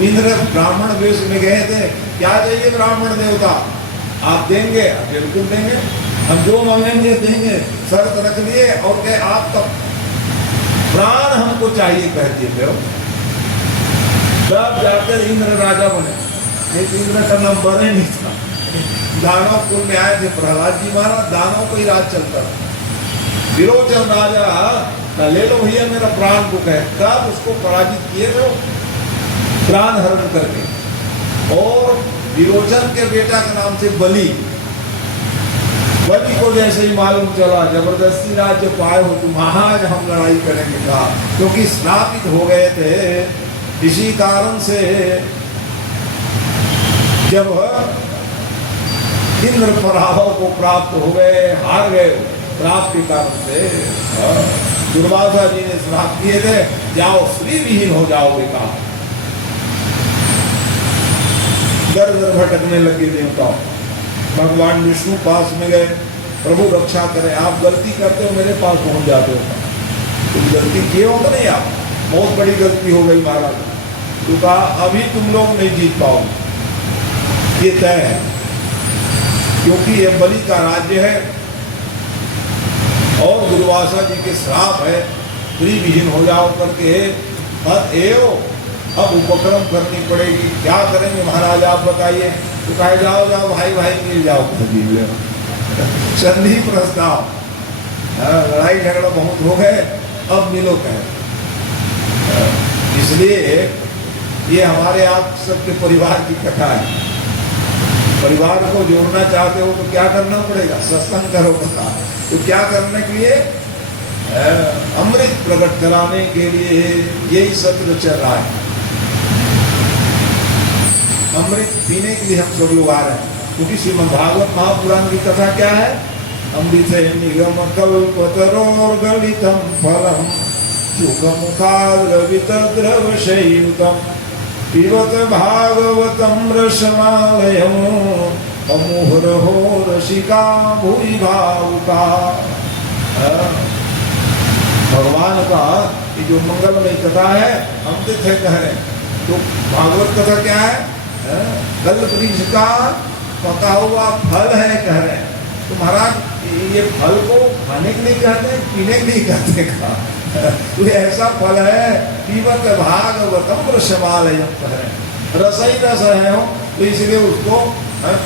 तो इंद्र ब्राह्मण वेश में गए थे, क्या चाहिए ब्राह्मण देवता, आप देंगे? बिल्कुल देंगे, हम जो मांगेंगे देंगे, शर्त रख लिए और कहे आप तब प्राण हमको चाहिए कहते थे। तब जाकर इंद्र राजा बने। एक इंद्र का नंबर ही नहीं था, दानव कुल में आए थे, प्रहलाद जी महाराज दानव को ही राज चलता था। विरोचन राजा ले लो भैया मेरा प्राण को कहे, तब उसको पराजित किए वो प्राण हरण करके। और विरोचन के बेटा का नाम थे बलि। बलि को जैसे ही मालूम चला जबरदस्ती राज्य पाए हो तुम, आज हम लड़ाई करेंगे कहा, क्योंकि स्नापित हो गए थे। इसी कारण से जब इंद्र पराभव को प्राप्त हो गए, हार गए, श्राप के कारण से दुर्वासा जी ने श्राप किए थे, जाओ श्री विहीन हो जाओगे कहा। दर दर भटकने लगे देवताओं। भगवान विष्णु पास में गए, प्रभु रक्षा करें, आप गलती करते हो मेरे पास पहुंच जाते हो, तुम गलती किए हो तो नहीं, आप बहुत बड़ी गलती हो गई महाराज। तो कहा अभी तुम लोग नहीं जीत पाओगे, ये तय है, क्योंकि ये बलि का राज्य है और दुर्वासा जी के श्राप है, स्त्री विहीन हो जाओ करके अतएव अब उपक्रम करनी पड़ेगी। क्या करेंगे महाराज आप बताइए? तो कहे जाओ जाओ भाई भाई मिल जाओ, संधि प्रस्ताव, लड़ाई झगड़ा बहुत हो गए, अब मिलो कहे। इसलिए ये हमारे आप सबके परिवार की कथा है। परिवार को जोड़ना चाहते हो तो क्या करना पड़ेगा? सत्संग करो। तो क्या करने के लिए? अमृत प्रकट कराने के लिए यही सत्र चल रहा है। अमृत पीने के लिए हम सब लोग आ रहे हैं, क्योंकि श्रीमद् भागवत महापुराण की कथा क्या है? अमृत निगम कल्पतरोर्गलितम फलम सुखमुखाद्रवित द्रवशयुतम पिबत भागवतम रसमालयम अमुहुर्हो रसिका भूरि भावुका। भगवान का ये जो मंगलमय कथा है अमृत है कह रहे हैं। तो भागवत कथा क्या है? कल्प वृक्ष का पका हुआ फल है कह रहे हैं। तो महाराज ये फल को खाने के लिए कहते हैं, पीने के लिए कहते हैं? तो ऐसा फल है पीबत भागवतम रसमालयम कह रहे हैं, रस ही रस है हो, तो इसलिए उसको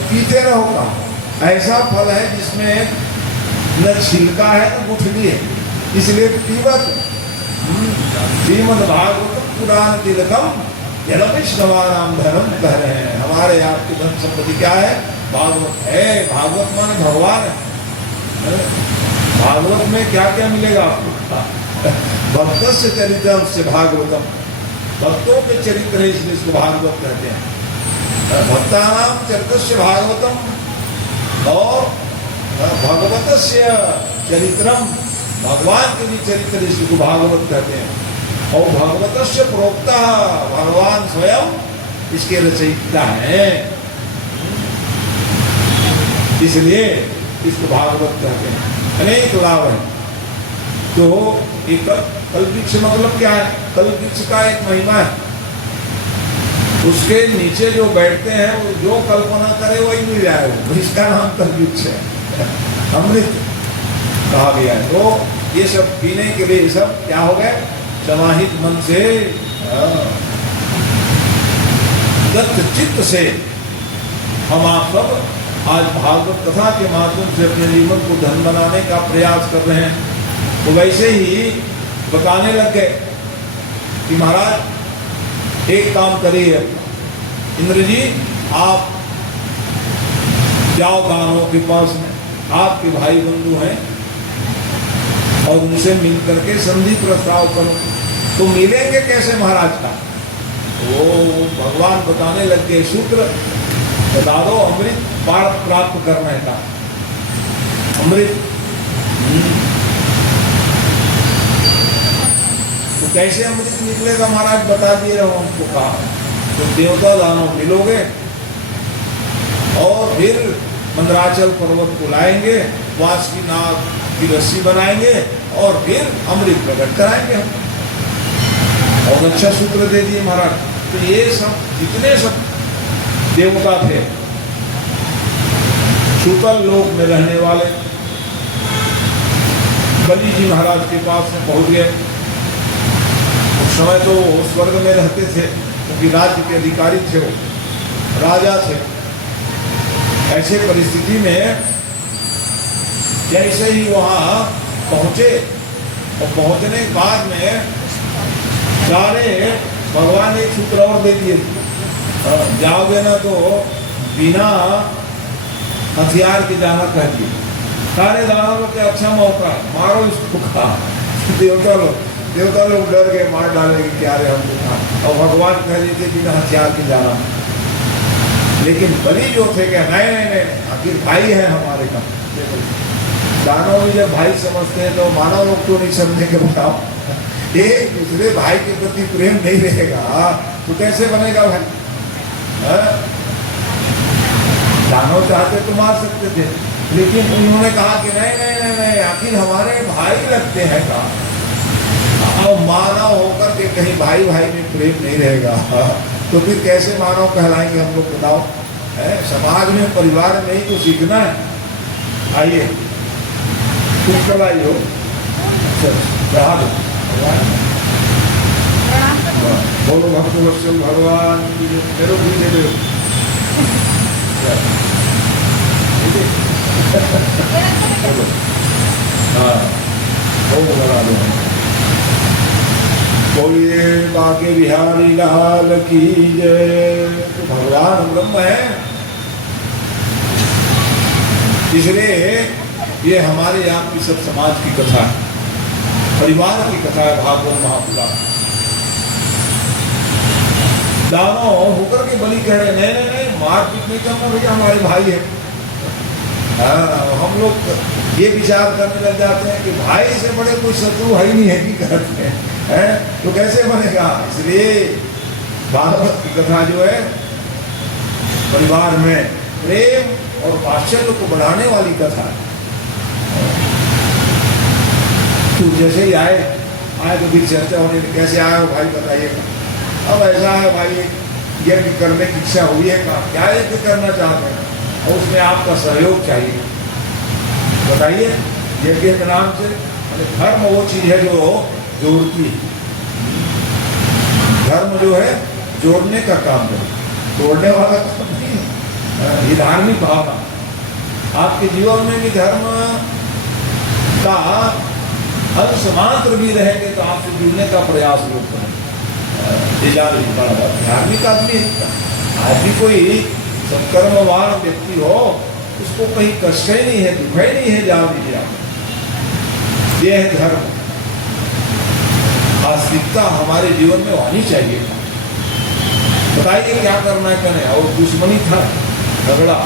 पीते रहो का। ऐसा फल है जिसमें न छिलका है न गुठली है, इसलिए पीबत श्रीमद् भागवतम पुराण तिलकम यदपिष्टवानाम धर्म कह रहे हैं। हमारे आपकी धन संपत्ति क्या है? भागवत है। भागवत माने भगवान है। भागवत में क्या क्या मिलेगा आपको? भक्त से चरित्र से भागवतम, भक्तों के चरित्र है इसलिए इसको भागवत कहते हैं। भक्तानाम चरित्र से भागवतम और भगवत से चरित्रम, भगवान के भी चरित्र इसको भागवत कहते हैं। और भगवत से प्रोक्ता, भगवान स्वयं इसके रचयिता है, इसलिए इसको भागवत कहते हैं। अनेक लाभ है। तो एक कल्पवृक्ष मतलब क्या है? कल्पवृक्ष का एक महिमा है, उसके नीचे जो बैठते हैं वो जो कल्पना करे वही मिल जाएगा, इसका नाम कल्पवृक्ष है। अमृत कहा गया है। तो ये सब पीने के लिए सब क्या हो गए? समाहित मन से दत्त चित्त से हम आप सब आज भागवत कथा के माध्यम से अपने जीवन को धन बनाने का प्रयास कर रहे हैं। तो वैसे ही बताने लग गए कि महाराज एक काम करिए, इंद्र जी आप जाओ दानवों के पास में, आपके भाई बंधु हैं, और उनसे मिल करके संधि प्रस्ताव करो। तो मिलेंगे कैसे महाराज का? वो भगवान बताने लग गए सूत्र, बता दो अमृत प्राप्त करने का। अमृत तो कैसे अमृत निकलेगा महाराज बता दिए रहो हमको। कहा तो देवता दानव मिलोगे और फिर मंदराचल पर्वत को लाएंगे, वासुकी नाग की रस्सी बनाएंगे और फिर अमृत प्रकट कराएंगे हम। और अच्छा सूत्र दे दिए महाराज। तो ये सब जितने सब देवता थे सुतल लोक में रहने वाले बलि जी महाराज के पास में पहुंच गए। उस समय तो स्वर्ग में रहते थे क्योंकि राज्य के अधिकारी थे, वो राजा थे। ऐसे परिस्थिति में जैसे ही वहाँ पहुँचे और पहुँचने के बाद में सारे भगवान एक सूत्र और दे दिए, जाओगे ना तो बिना हथियार के जाना कह दिए। सारे दानवों के अच्छा मौका, मारो इसको खा। देवता लोग डर गए, मार डालेंगे क्या रे हमको खा। और भगवान कह रहे थे बिना हथियार के जाना। लेकिन बलि जो थे क्या, नहीं नहीं नहीं, आखिर भाई है हमारे का। दानव भी जब भाई समझते हैं तो मानव लोग तो नहीं समझेंगे। बताओ, एक दूसरे भाई के प्रति प्रेम नहीं रहेगा तो कैसे बनेगा भाई? दानव चाहते तो मार सकते थे, लेकिन उन्होंने कहा कि नहीं नहीं नहीं नहीं, आखिर हमारे भाई लगते हैं का। और मानव होकर के कहीं भाई भाई में प्रेम नहीं रहेगा तो फिर कैसे मानव कहलाएंगे हम लोग? बताओ, समाज में परिवार में ही तो सीखना है। आइए तुम कब आई हो? चढ़ा दो। बोलो भक्त वत्सल भगवान मेरे भी दे दो। हाँ बना दो। बोलिए बाके बिहारी लाल की जय। तो भगवान ब्रह्म है, इसलिए ये हमारे आपकी सब समाज की कथा है, परिवार की कथा है। भागवत महापुराण। दानव होकर के बलि कह रहे नहीं नहीं नहीं, मारपीट नहीं करना भैया, हमारे भाई है। हम लोग ये विचार करने लग जाते हैं कि भाई से बड़े कोई शत्रु है ही नहीं है कि करते हैं, तो कैसे बनेगा? इसलिए भागवत की कथा जो है परिवार में प्रेम और वात्सल्य को बढ़ाने वाली कथा है। तो जैसे ही आए तो फिर चर्चा होने लगी, कैसे आए हो भाई बताइए। अब ऐसा है भाई, यज्ञ करने की इच्छा हुई है का, क्या यज्ञ करना चाहते हैं और उसमें आपका सहयोग चाहिए, बताइए। यज्ञ के नाम से धर्म वो चीज है जो जोड़ती है। धर्म जो है जोड़ने का काम है, तोड़ने वाला काम नहीं है। ये धार्मिक भावना आपके जीवन में भी धर्म का अंश मात्र भी रहेंगे तो आपसे जुड़ने का प्रयास लोग करें। धार्मिक आदमी आदमी कोई सत्कर्मवान व्यक्ति हो, उसको कहीं कष्ट ही नहीं है, दुख ही नहीं है। जान लीजिए आप, ये है धर्म। आस्तिकता हमारे जीवन में होनी चाहिए। बताइए क्या करना है करें। और दुश्मनी था, झगड़ा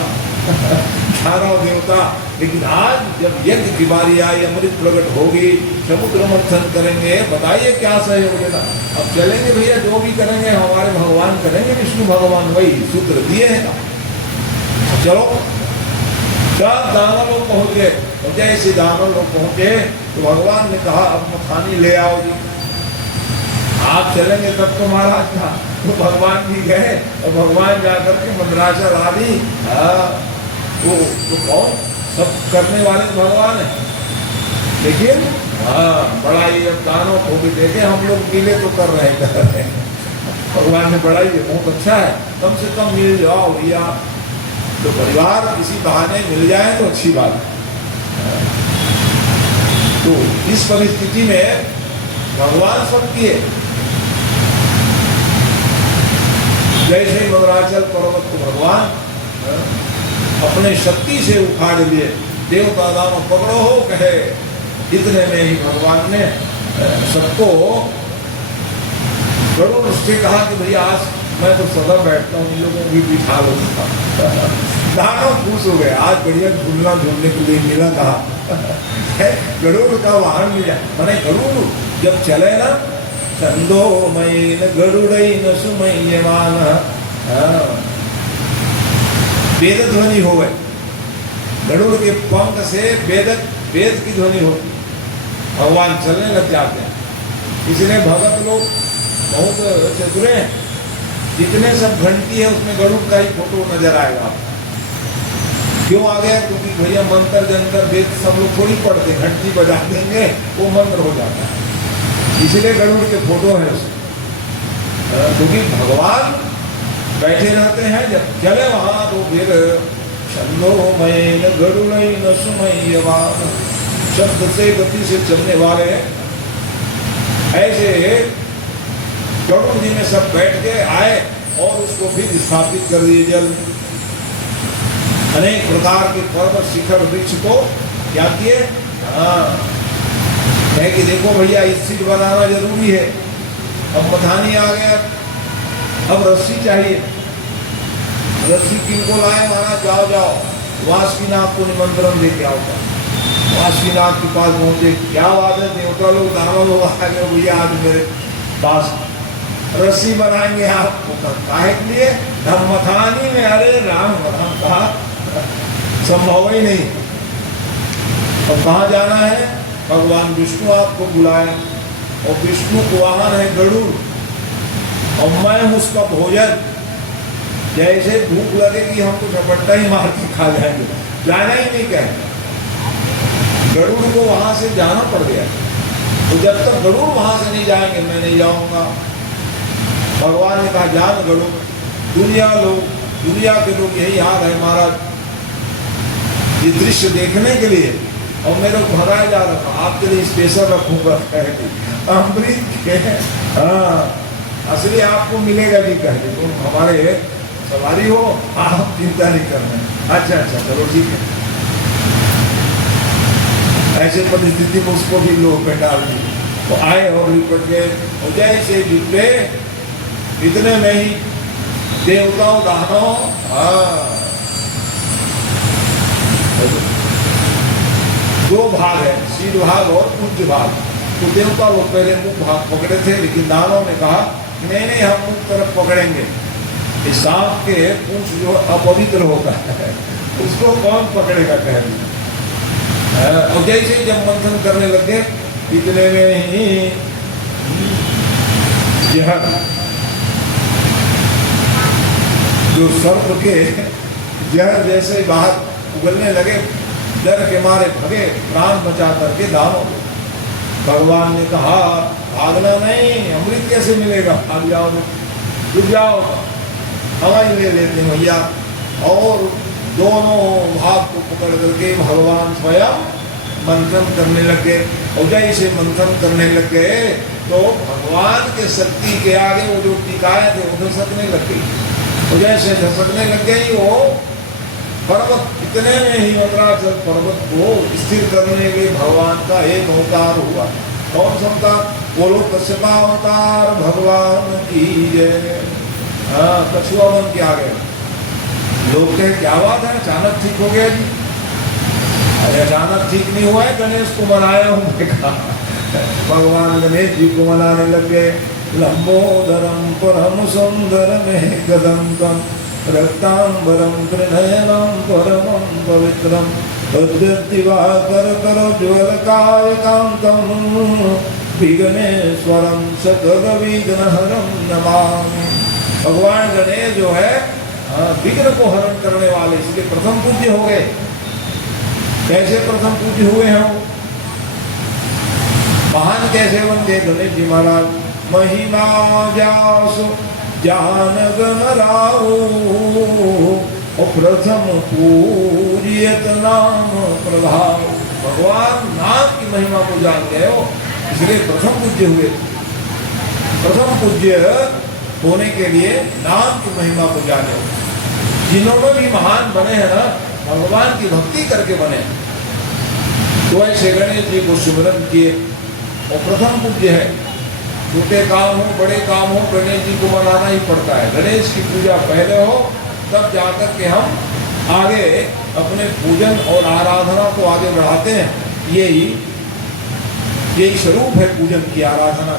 18 देवता। लेकिन आज जब यज्ञ की बारी आई, अमृत प्रकट होगी, समुद्र मंथन करेंगे, बताइए क्या सहयोग देना। अब चलेंगे भैया, जो भी करेंगे हमारे भगवान करेंगे, विष्णु भगवान वही सूत्र दिए हैं। चलो, सब दानव लोग पहुंच गए और जैसे दानव लोग पहुंचे तो भगवान ने कहा अब मथानी ले आओ जी। आप चलेंगे तब तो महाराज था। तो भगवान भी गए और भगवान जाकर के मंदराचल आदि वो तो कौन सब करने वाले भगवान है। लेकिन बड़ा ही अब दानों को भी देखे, हम लोग मिले तो कर रहे हैं। भगवान ने बड़ा ही बहुत अच्छा है, कम से कम मिल जाओ भैया। तो परिवार किसी बहाने मिल जाए तो अच्छी बात है। तो इस परिस्थिति में भगवान सब किए। जैसे ही मंदराचल पर्वत को भगवान अपने शक्ति से उखाड़ लिए, देवता दानव पकड़ो हो कहे, इतने में ही भगवान ने सबको गरुड़ से कहा कि भैया आज मैं तो सदा बैठता हूँ, इन लोगों की बिठा लो। दानव खुश हो गए, आज बढ़िया झूलना झूलने के लिए मिला। कहा गरुड़ का वाहन मिला। मैंने गरुड़ जब चले ना, चंदो मयन गरुड़ई न सुमयमान, वेद ध्वनि हो गए। गरुड़ के पंख से वेद की ध्वनि होती, भगवान चलने लग जाते हैं। इसलिए भगत लोग बहुत चतुर हैं, जितने सब घंटी है उसमें गरुड़ का ही फोटो नजर आएगा आपको। क्यों आ गया? क्योंकि भैया मंत्र जंतर वेद सब लोग थोड़ी पढ़ते, घंटी बजा देंगे वो मंत्र हो जाता है, इसलिए गरुड़ के फोटो है उसमें। क्योंकि भगवान बैठे रहते हैं, जब चले वहां तो फिर छंदोमय गरुड़ न सुमयवान, शब्द से गति से चलने वाले ऐसे गरुड़ जी में सब बैठ के आए और उसको फिर स्थापित कर दिए जल। अनेक प्रकार के पर्वत शिखर वृक्ष को क्या किए? है कि देखो भैया स्थिर बनाना जरूरी है। अब मथानी आ गया, अब रस्सी चाहिए। रस्सी किनको लाए? माना जाओ जाओ वासुकीनाथ को निमंत्रण लेके आओ। वासुकीनाथ के पास पहुंचे, क्या बात है देवता लोग दानव लोग आ गए भैया आज मेरे पास, रस्सी बनाएंगे आपको। काहे के लिए? हम मथानी में, अरे राम राम कहा संभव ही नहीं। और कहाँ जाना है? भगवान विष्णु आपको बुलाए और विष्णु को वाहन है गरुड़ और मैं उसका भोजन। जैसे भूख लगेगी हम तो झपट्टा ही मार के खा जाएंगे, जाना ही नहीं कहे। गरुड़ को वहां से जाना पड़ गया। तो जब तक गरुड़ वहां से नहीं जाएंगे मैं नहीं जाऊंगा। भगवान ने कहा जान गरुड़, दुनिया के लोग यही हाल है महाराज, ये दृश्य देखने के लिए और मेरे को भगाया जा रहा था, आपके लिए स्पेशल रखूंगा अमृत के। हाँ असली आपको मिलेगा नहीं, कहे तुम हमारे सवारी हो, आप चिंता नहीं करना। अच्छा चलो ठीक है। ऐसे परिस्थिति में उसको भी लोग पे डाल दी। तो आए और लिपट गए, और जैसे लिपटे इतने में ही देवताओं दानव, दो भाग है, शील भाग और पूज्य भाग। तो देवता लोग पहले मुख भाग पकड़े थे, लेकिन दानव ने कहा नहीं नहीं हम मुख तरफ पकड़ेंगे। इस सांप के पूंछ जो अपवित्र होता है उसको कौन पकड़ेगा? कह रही। और जैसे जब मंथन करने लगे इतने में ही जहर जो सर्प के जहर जैसे बाहर उगलने लगे, डर के मारे भगे प्राण बचा करके दानव। भगवान ने कहा भागना नहीं, अमृत कैसे मिलेगा? भाग जाओ, रुक जाओ, हवाई ले लेते हैं भैया। और दोनों भाग को पकड़ करके भगवान स्वयं मंथन करने लगे। और जैसे मंथन करने लग गए तो भगवान के शक्ति के आगे वो जो टिकाए थे वो धसकने लग गई। और जैसे धसकने लग गई वो पर्वत, इतने में ही मंदराचल पर्वत को स्थिर करने के भगवान का एक अवतार हुआ। कौन सा अवतार? बोलो कश्यपावतार भगवान की जय। कछुआ बन के आ गए। लोग कहे क्या बात है, अचानक ठीक हो गया जी? अरे अचानक ठीक नहीं हुआ है, गणेश को मनाया हूँ। भगवान गणेश जी को मनाने लग गए। लंबोदरम परम सुंदरम एकदंतम रक्तांबरम त्रिनयनम परमं पवित्रम दिवाकर करोज्ज्वल कायकांतम विघ्नेश्वरम सकल विघ्नहरं नमामि। भगवान गणेश जो है विघ्न को हरण करने वाले, इसलिए प्रथम पूज्य हो गए। कैसे प्रथम पूज्य हुए हैं? महान कैसे बन गए गणेश जी महाराज? महिमा जासु जान गण राहु और प्रथम पूजियत नाम प्रभाव। भगवान नाम की महिमा को जान गए हो, इसलिए प्रथम पूज्य हुए। प्रथम पूज्य होने के लिए नाम की महिमा को जाने। जिन्होंने भी महान बने हैं ना, भगवान की भक्ति करके बने। तो ऐसे गणेश जी को सुमिरन किए और प्रथम पूज्य है। छोटे काम हो बड़े काम हो, गणेश जी को मनाना ही पड़ता है। गणेश की पूजा पहले हो, तब जाकर के हम आगे अपने पूजन और आराधना को आगे बढ़ाते हैं। यही स्वरूप है पूजन की, आराधना।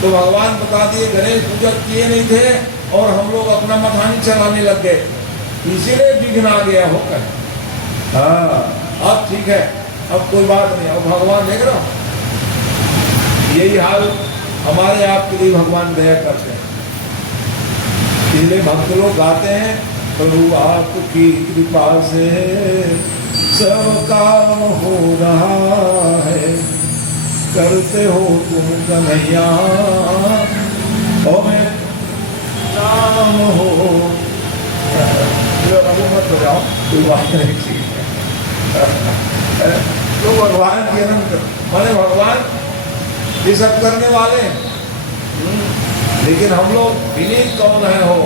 तो भगवान बता दिए गणेश पूजा किए नहीं थे और हम लोग अपना मथानी चलाने लग गए, इसीलिए विघ्न आ गया होकर। हाँ अब ठीक है, अब कोई बात नहीं। अब भगवान देख रहा, यही हाल हमारे आपके लिए भगवान दया करते हैं। इसलिए भक्त लोग गाते हैं, प्रभु आपकी कृपा से सब काम हो रहा है, करते हो तुम कन्हैया और नाम हो। अभी मत बजाओ, कोई बात नहीं तो भगवान की अनंत माने भगवान ये सब करने वाले। लेकिन हम लोग विनीत कौन है हो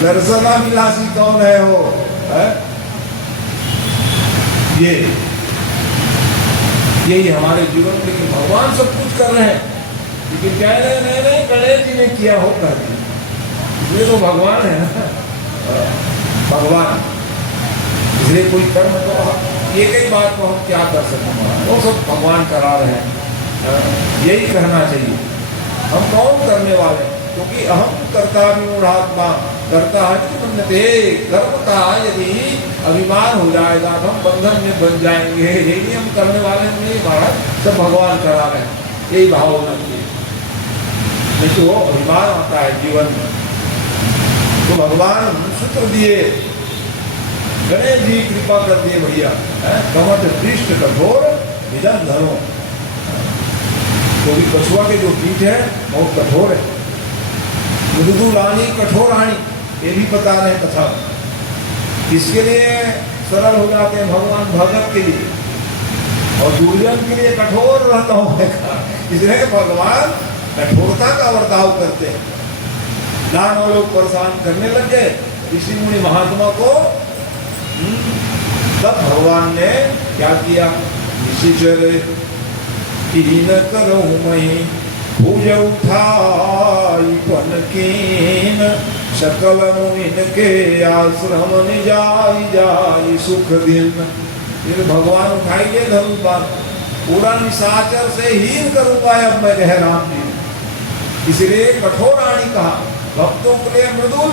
दर्शना विलासी कौन है हो है? यही हमारे जीवन में कि भगवान सब कुछ कर रहे हैं, लेकिन कह रहे नहीं नहीं गणेश जी ने किया हो कर दिया, ये तो भगवान है ना भगवान। इसलिए कोई कर्म तो एक ही बात को हम क्या कर सकते हैं, वो सब भगवान करा रहे हैं। यही कहना चाहिए, हम कौन करने वाले, क्योंकि अहम कर्ता विमूढ़ात्मा करता है कर्म का यदि अभिमान हो जाएगा तो हम बंधन में बन जाएंगे। यही हम करने वाले नहीं, महाराज सब भगवान करा रहे हैं, यही भाव होना चाहिए। नहीं तो अभिमान आता है जीवन में। तो भगवान सूत्र दिए, गणेश जी कृपा कर दिए भैया, कमट दृष्ट कठोर निधन धरो। क्योंकि कछुआ के जो पीठ है बहुत कठोर है, मृदुलानी कठोरानी, ये भी बता रहे हैं कथा। किसके लिए सरल हो जाते हैं भगवान, भगत के लिए, और दुर्जन के लिए कठोर रहता होगा। इसलिए भगवान कठोरता का बर्ताव करते हैं। दानव लोग परेशान करने लग गए ऋषि मुनि महात्मा को, तब भगवान ने क्या किया, निशिचर कीन करो मई भुज उठाई पनकीन, सकल मुनि के आश्रम निजाई जाई सुख दिन। फिर भगवान उठाइए धनुष, पूरा निशाचर से हीन करूंगा अब मैं, कह राम जी। इसलिए कठोराणी कहा, भक्तों के लिए मृदुल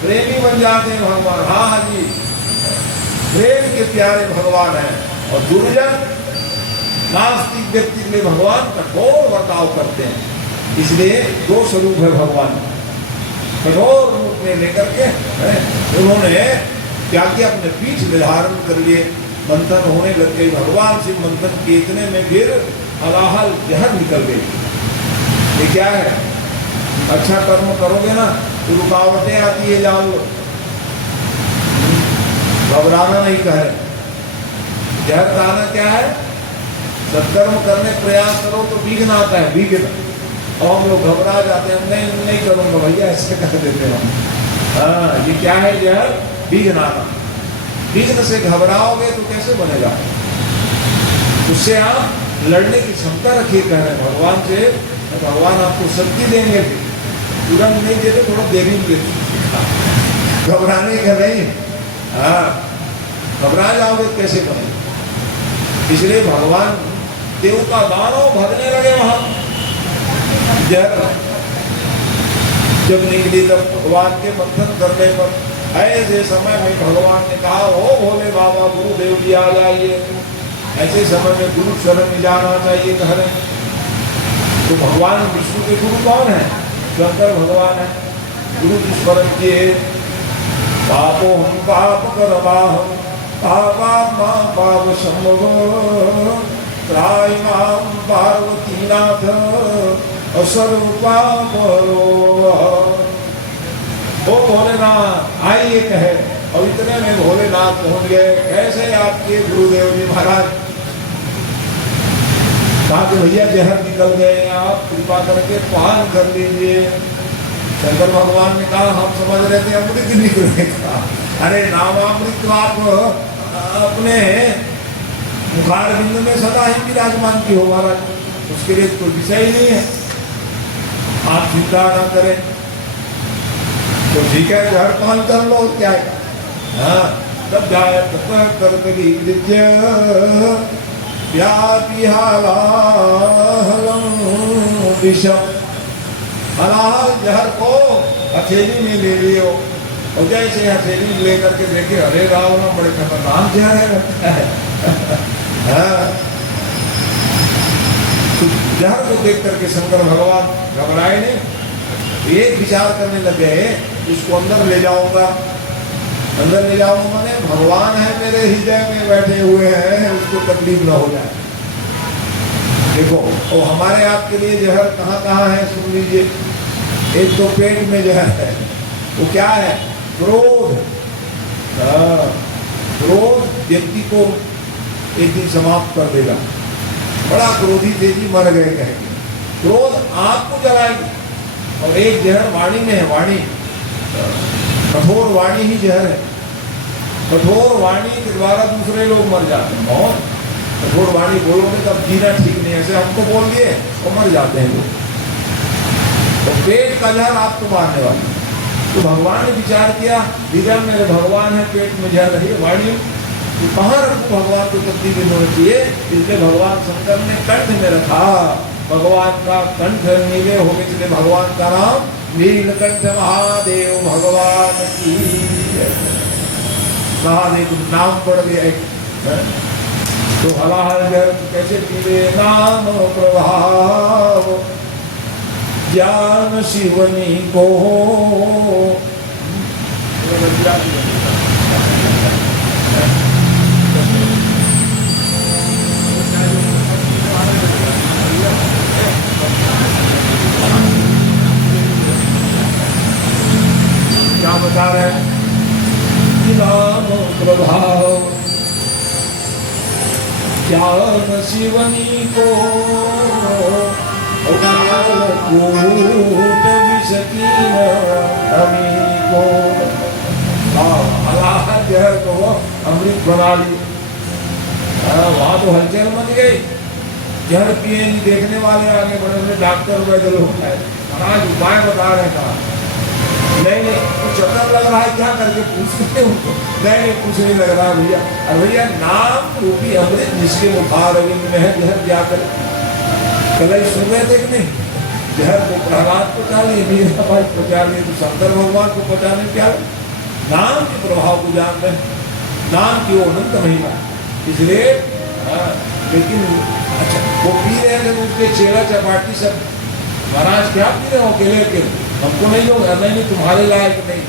प्रेमी बन जाते हैं भगवान। हाँ जी, प्रेम के प्यारे भगवान हैं। और दुर्जन नास्तिक व्यक्ति के लिए भगवान कठोर बर्ताव करते हैं। इसलिए दो स्वरूप है भगवान, कठोर रूप में लेकर के उन्होंने क्या किया, अपने पीठ निर्धारण कर लिए, मंथन होने लग गई। भगवान से मंथन के इतने में फिर अलाहल जहर निकल गई। ये क्या है, अच्छा कर्म करोगे ना तो रुकावटें आती है, जाओ घबराना नहीं कहे। जहर खाना क्या है, सत्कर्म करने प्रयास करो तो विघ्न आता है, विघ्न। और हम लोग घबरा जाते हैं, नहीं करूंगा भैया, ऐसे कर देते हम। हाँ, ये क्या है जहर, विघ्न आना। विघ्न से घबराओगे तो कैसे बनेगा, उससे आप लड़ने की क्षमता रखिए। कह रहे हैं भगवान से, भगवान आपको शक्ति देंगे, तुरंत नहीं देते, थोड़ा देरी में देते, घबराने का नहीं। हाँ, घबरा जाओगे कैसे बनेगा। इसलिए भगवान देवता दानव भगने लगे वहां। जब निकली तब भगवान के मंथन करने पर ऐसे समय में भगवान ने कहा, ओ भोले बाबा गुरुदेव जी आ जाइए। ऐसे समय में गुरु शरण में जाना चाहिए कह रहे। तो भगवान विष्णु के गुरु कौन है, शंकर भगवान है। गुरु की स्मरण किए, पापो हम पाप करवाहम पापा मां पाप संभव त्राय मां पार्वती नाथ असरूपा बोलो। ओ भोलेनाथ आइए कहे, और इतने में भोलेनाथ पहुंच गए। कैसे आपके गुरुदेव जी महाराज, कहा कि भैया जहर निकल गए, आप कृपा करके पान कर लीजिए। शंकर भगवान ने कहा, हम समझ रहे थे अमृत निकलेगा। अरे नामामृत तो आप अपने मुखार बिंदु में सदा ही विराजमान की हो महाराज, उसके लिए कोई विषय ही नहीं है, आप चिंता ना करें। तो ठीक है, घर पान कर लो, क्या है। हाँ, तब जाए कर विषम हलाल जहर को हथेली में ले लियो। और जैसे हथेली में लेकर के देखे, अरे राम बड़े खतरनाक जहर है। हाँ, जहर को देख करके शंकर भगवान घबराए नहीं, एक विचार करने लग गए, इसको अंदर ले जाऊंगा। अंदर ले जाऊंगा माने भगवान है मेरे हृदय में बैठे हुए हैं, उसको तकलीफ न हो जाए। देखो, और हमारे आपके लिए जहर कहाँ कहाँ है सुन लीजिए। एक तो पेट में जहर है, वो क्या है? क्रोध। क्रोध व्यक्ति को एक दिन समाप्त कर देगा। बड़ा क्रोधी थे जी, मर गए कहेंगे। क्रोध आपको जलाएगी। और एक जहर वाणी में है, वाणी। कठोर वाणी ही जहर है। कठोर वाणी के द्वारा दूसरे लोग मर जाते हैं। बहुत कठोर वाणी बोलोगे तब जीना ठीक नहीं, ऐसे हमको बोल दिए तो मर जाते हैं लोग। तो पेट का जहर आपको मारने वाला। तो भगवान ने विचार किया, हृदय मेरे भगवान है, पेट में जहर रही वाणी, तो कहाँ रखूं? भगवान को तकलीफ नहीं होनी चाहिए, इसलिए भगवान शंकर ने कंठ में रखा। भगवान का कंठ नीले हो गए, इसलिए भगवान का नाम नीलकंठ महादेव भगवान की। महादेव नाम पड़ गया। तो हलाहल जल कैसे पीले नाम प्रभाव, ज्ञान शिवनी को। क्या बता रहे हैं? नाम प्रभाव ज्ञान शिवनी को, जहर को अमृत बना ली। वहां तो हलचल मच गई। जहर पिए नहीं, देखने वाले आगे बड़े बड़े डॉक्टर वैद्य लोग आए, महाराज उपाय बता रहे था। नहीं कुछ चक्कर लग रहा है क्या करके पूछते उनको। नहीं कुछ नहीं लग रहा भैया। अरे भैया नाम रूपी अमृत जिसके मुखार में है, जहर क्या करे? कल ही सुन रहे थे कि नहीं? जहर को प्रहलाद को पहुंचा लिए, मीरा भाई पहुंचा लिए, तो शंकर भगवान को पहुंचाने क्या? नाम के प्रभाव को जान रहे, नाम की वो अनंत महिमा। इसलिए लेकिन अच्छा वो पी रहे थे, उसके चेला चपाटी सब, महाराज क्या पी रहे हो अकेले अकेले? हमको नहीं होगा। नहीं तुम्हारे लायक नहीं,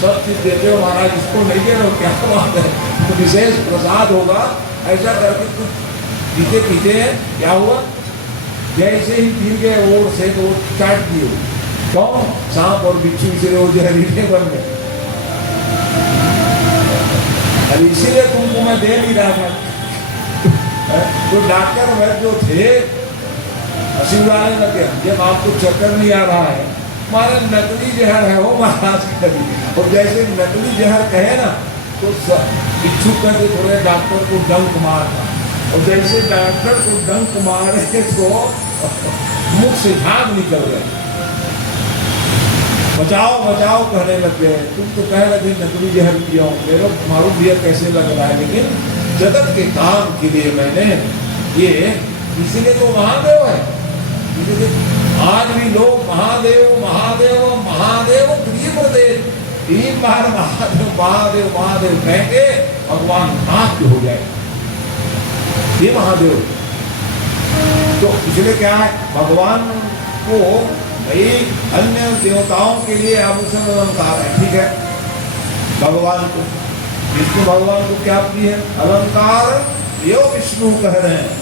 सब चीज देते हो महाराज, इसको नहीं दे रहे हो, क्या बात है? तो विशेष प्रसाद होगा। ऐसा करके कुछ पीते पीते क्या हुआ, जैसे ही पी गए और से तो चाट दिए। कौन? सांप और बिच्छू से वो जहरीले बन गए। अरे इसीलिए तुमको मैं दे नहीं रहा था। तो डॉक्टर वह जो थे हंसी लगे, जब आपको चक्कर नहीं आ रहा है, हमारा नकली जहर है वो महाराज कभी। और जैसे नकली जहर कहे ना, तो बिच्छू करके थोड़े डॉक्टर को डंक मारना, और जैसे डॉक्टर को डंक मारे तो मुख से झाग निकल गए। बचाओ बचाओ कहने लग गए। तुम तो कह रहे नकली जहर पिया हूँ, मेरे मालूम दिया कैसे लग रहा है, लेकिन जगत के काम के लिए मैंने ये, इसीलिए तो महादेव है। आज भी लोग महादेव महादेव महादेव प्रिय प्रदेश 3 बार महादेव महादेव महादेव कहेंगे, भगवान नाथ हो जाए ये महादेव। तो इसलिए क्या है, भगवान को भाई अन्य देवताओं के लिए आभूषण अलंकार है, ठीक है। भगवान को, विष्णु भगवान को क्या प्रिय है? अलंकार। यो विष्णु कह रहे हैं,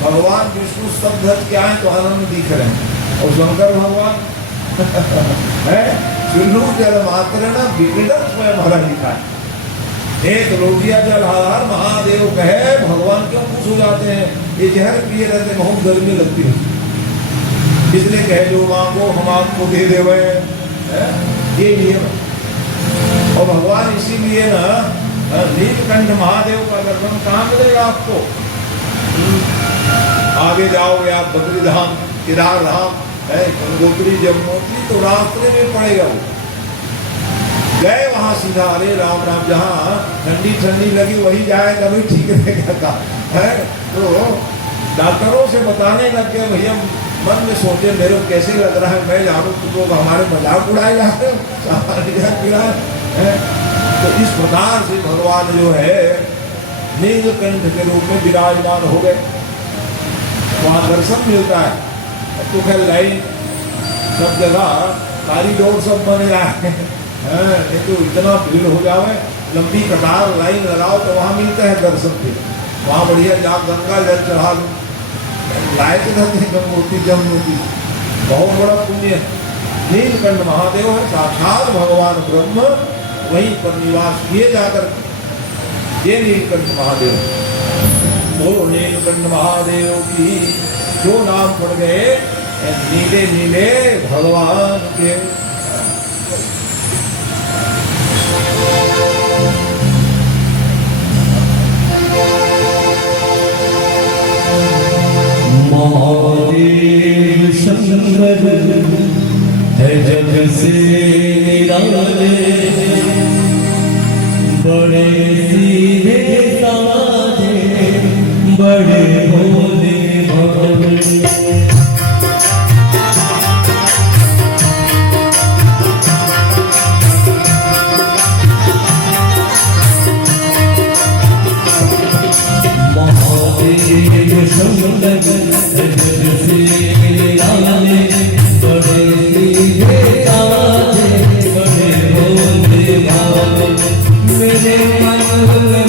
भगवान विष्णु शब्द क्या है तो आनंद दिख रहे हैं। और शंकर भगवान है सिंधु जल मात्र न विपीड़न स्वयं हरा लिखा है। एक लोटिया जल हर महादेव कहे, भगवान क्यों खुश हो जाते हैं? ये जहर पिए रहते, बहुत गर्मी लगती है, इसलिए कहे जो मांगो हम आपको दे देवे, ये नियम। और भगवान इसीलिए ना नीलकंठ महादेव का दर्शन कहाँ मिलेगा आपको? आगे जाओगे आप बद्री धाम, केदार धाम है, गंगोत्री जमुनोत्री, तो रास्ते में पड़ेगा वो। गए वहां सीधा, अरे राम राम, जहाँ ठंडी ठंडी लगी वही जाएगा, भी ठीक रहेगा है। तो डॉक्टरों से बताने लग गए, भैया मन में सोचे मेरे को कैसे लग रहा है, मैं जानू तुम लोग हमारे मजाक उड़ाए जा रहे हो। तो इस प्रकार से भगवान जो है नीलकंठ के रूप में विराजमान हो गए, वहाँ दर्शन मिलता है। तो खैर लाइन सब जगह कॉरिडोर सब बन रहा है, नहीं तो इतना भीड़ हो जावे, लंबी कतार लाइन लगाओ तो वहाँ मिलते हैं दर्शन के, वहाँ बढ़िया जाप गंगा जल चढ़ा लो, लायक धरते गंगोत्री जमुनोत्री, बहुत बड़ा पुण्य है। नीलकंठ महादेव है, साक्षात भगवान ब्रह्म वहीं पर निवास किए जाकर, ये नीलकंठ महादेव। बोलो नीलकंठ महादेव की, जो नाम पड़ गए नीले नीले भगवान के। महादेव शंकर है जग से निराले, बड़े सीधे साधे बड़े भोले भोले। महादेव शंकर जग से निराले, बड़े सीधे साधे बड़े भोले भाले। मेरे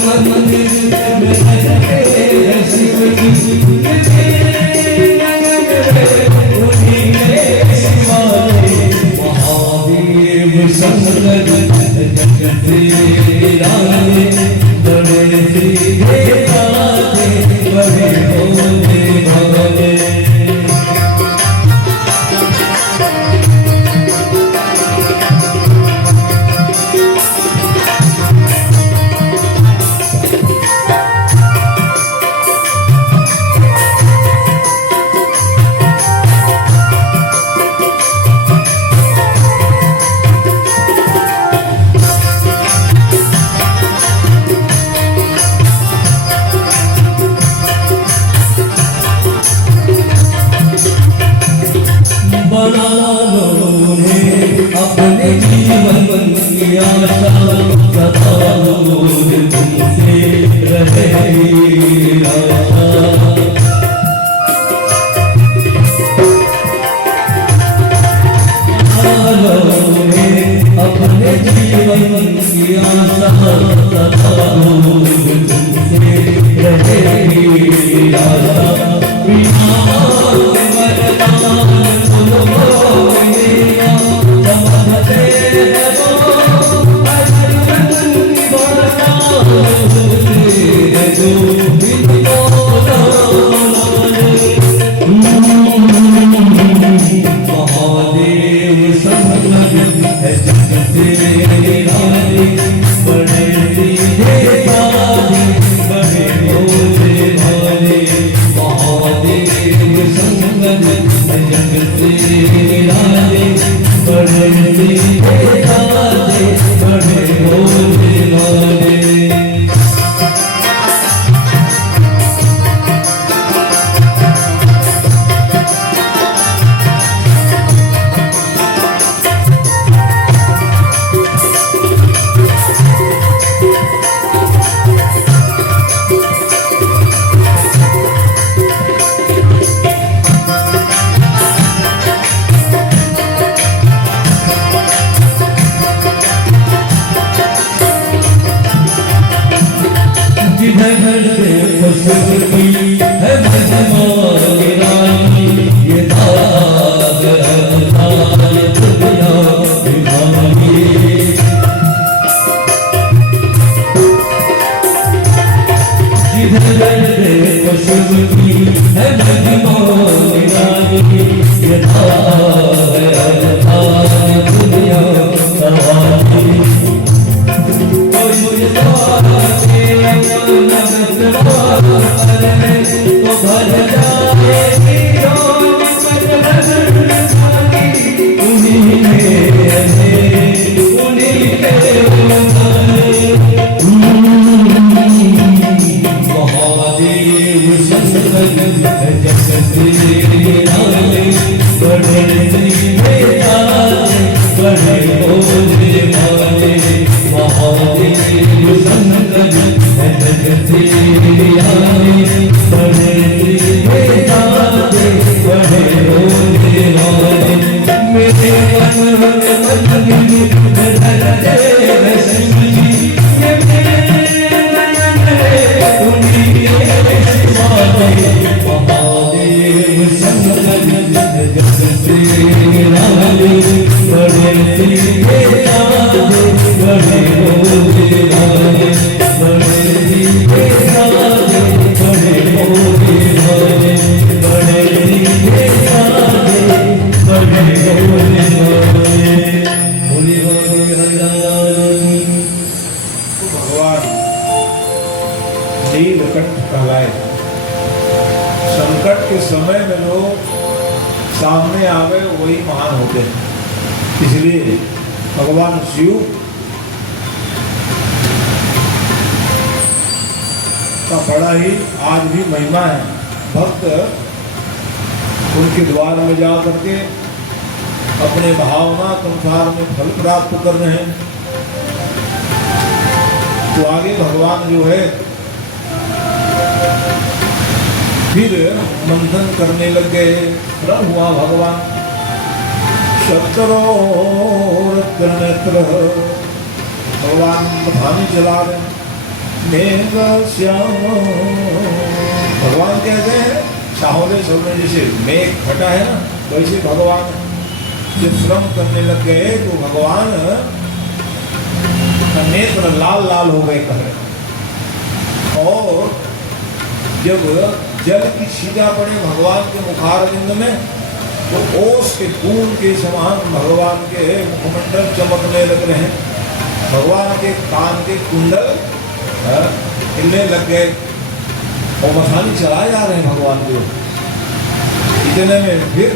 मंदिर में है शिव जी, महादेव शंकर जग से निराले, बड़े सीधे साधे बड़े भोले भाले। बना लो अपने जीवन की आशा, सदा तुमसे रहे आशा। बना लो अपने जीवन की आशा, सदा तुमसे रहे आशा। तो भगवान नीलकंठ कहलाए। संकट के समय में लोग सामने आवे वही महान होते हैं। इसलिए भगवान शिव का बड़ा ही आज भी महिमा है। भक्त उनके द्वार में जा करके अपने भावना के अनुसार में फल प्राप्त कर रहे हैं। तो आगे भगवान जो है फिर मंथन करने लग गए। रन हुआ भगवान शत्रो नेत्र भगवान बधानी चला रहे। मेघ श्याम भगवान कहते हैं शाहोले सोने जैसे मेघ फटा है ना, वैसे भगवान जब श्रम करने लग गए तो भगवान का नेत्र लाल लाल हो गए कहे। और जब जल की छीटा पड़े भगवान के मुखारविंद में तो ओस के खून के समान भगवान के मुखमंडल चमकने लग रहे हैं। भगवान के कान के कुंडल हिलने लग गए और बधानी चलाए जा रहे हैं भगवान को। इतने में फिर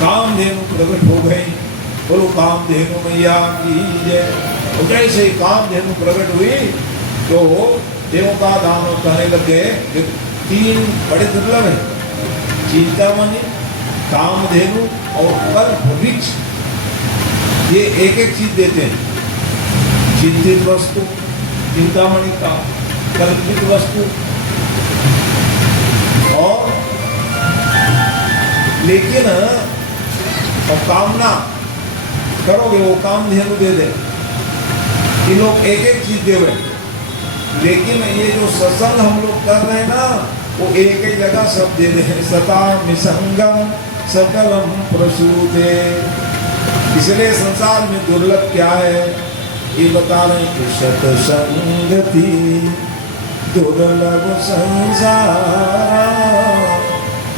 कामधेनु प्रकट हो गई। बोलो कामधेनु मैया की जय। तो जैसे कामधेनु प्रकट हुई तो देवता दानव कहने लग गए। तीन बड़े दुर्लभ है, चिंतामणि, कामधेनु और कल्प वृक्ष। ये एक एक चीज देते हैं। चिंतित वस्तु चिंतामणि का, कल्पित वस्तु और लेकिन और कामना करोगे वो कामधेनु दे दे। ये लोग एक एक चीज देवे। लेकिन ये जो सत्संग हम लोग कर रहे हैं ना वो एक ही जगह सब दे रहे हैं। सता मिसंगम सकलम प्रसूते। इसलिए संसार में दुर्लभ क्या है ये बता रहे कि सत्संगति दुर्लभ संसार,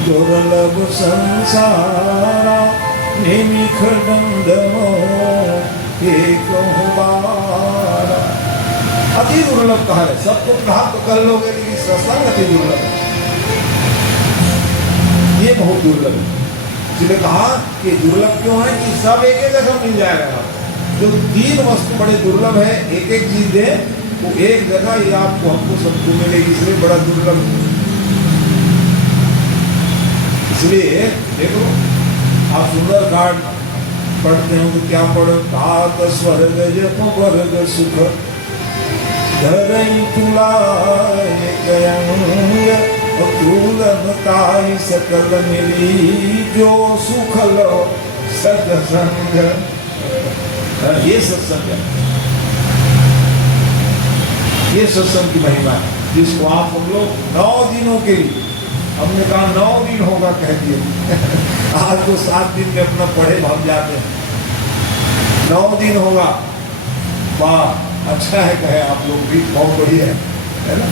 दुर्लभ संसार निमिख दंडमो एक बार। अति दुर्लभ कहा है। सब कुछ प्राप्त कर लोगे लेकिन सत्संग अति दुर्लभ है। ये बहुत दुर्लभ है। इसलिए कहा कि दुर्लभ क्यों है कि सब एक एक जगह मिल जाएगा। जो तीन वस्तु बड़े दुर्लभ है, एक एक चीज दे वो एक जगह ही आपको हमको सबको मिलेगी। इसलिए बड़ा दुर्लभ। इसलिए देखो आप सुंदर कांड पढ़ते हो तो क्या पढ़ो। तात स्वर्ग जप वर्ग सुख धरई तुलाय गयंग तुलनताई सकल मिली जो सुख लो सत्संग। ये सत्संग है, ये सत्संग की महिमा है जिसको आप हम लोग 9 दिनों के लिए, हमने कहा 9 दिन होगा कह दिए। आज तो 7 दिन में अपना पढ़े भाग जाते हैं। 9 दिन होगा। वाह अच्छा है कहे आप लोग भी, बहुत बढ़िया है ना।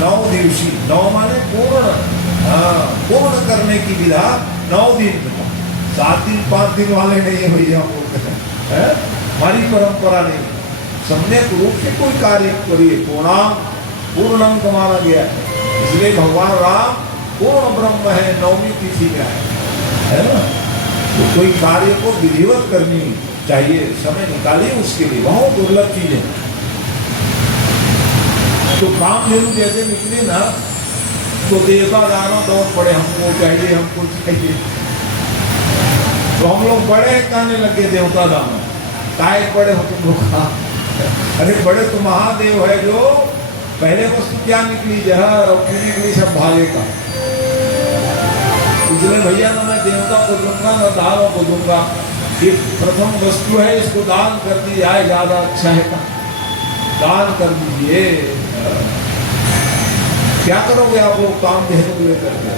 9 दिवसीय, 9 माने पूर्ण। हाँ पूर्ण करने की विधा 9 दिन में। 7 दिन 5 दिन वाले नहीं है भैया हम लोग। हमारी परंपरा नहीं। सम्यक रूप से कोई कार्य करिए। पूर्णम को माना गया है। इसलिए भगवान राम पूर्ण ब्रह्म है, 9वीं तिथि में है ना। तो कोई कार्य को विधिवत करनी चाहिए, समय निकालिए उसके लिए। बहुत दुर्लभ चीज है। तो कामधेनु जैसे निकली ना तो देवता दानव दौड़ पड़े, हमको चाहिए हमको चाहिए। तो हम लोग बड़े कहने लगे देवता दानव, काय बड़े हो तुम लोग। अरे बड़े तो महादेव है। जो पहले वस्तु क्या निकली, जहर, और फिर निकली सब भाले का। इसलिए भैया ना मैं देवता को दूंगा ना दानव को दूंगा। ये प्रथम वस्तु है, इसको दान कर दी जाए, ज्यादा अच्छा है का दान कर दीजिए। क्या करोगे आप लोग काम देने को लेकर के?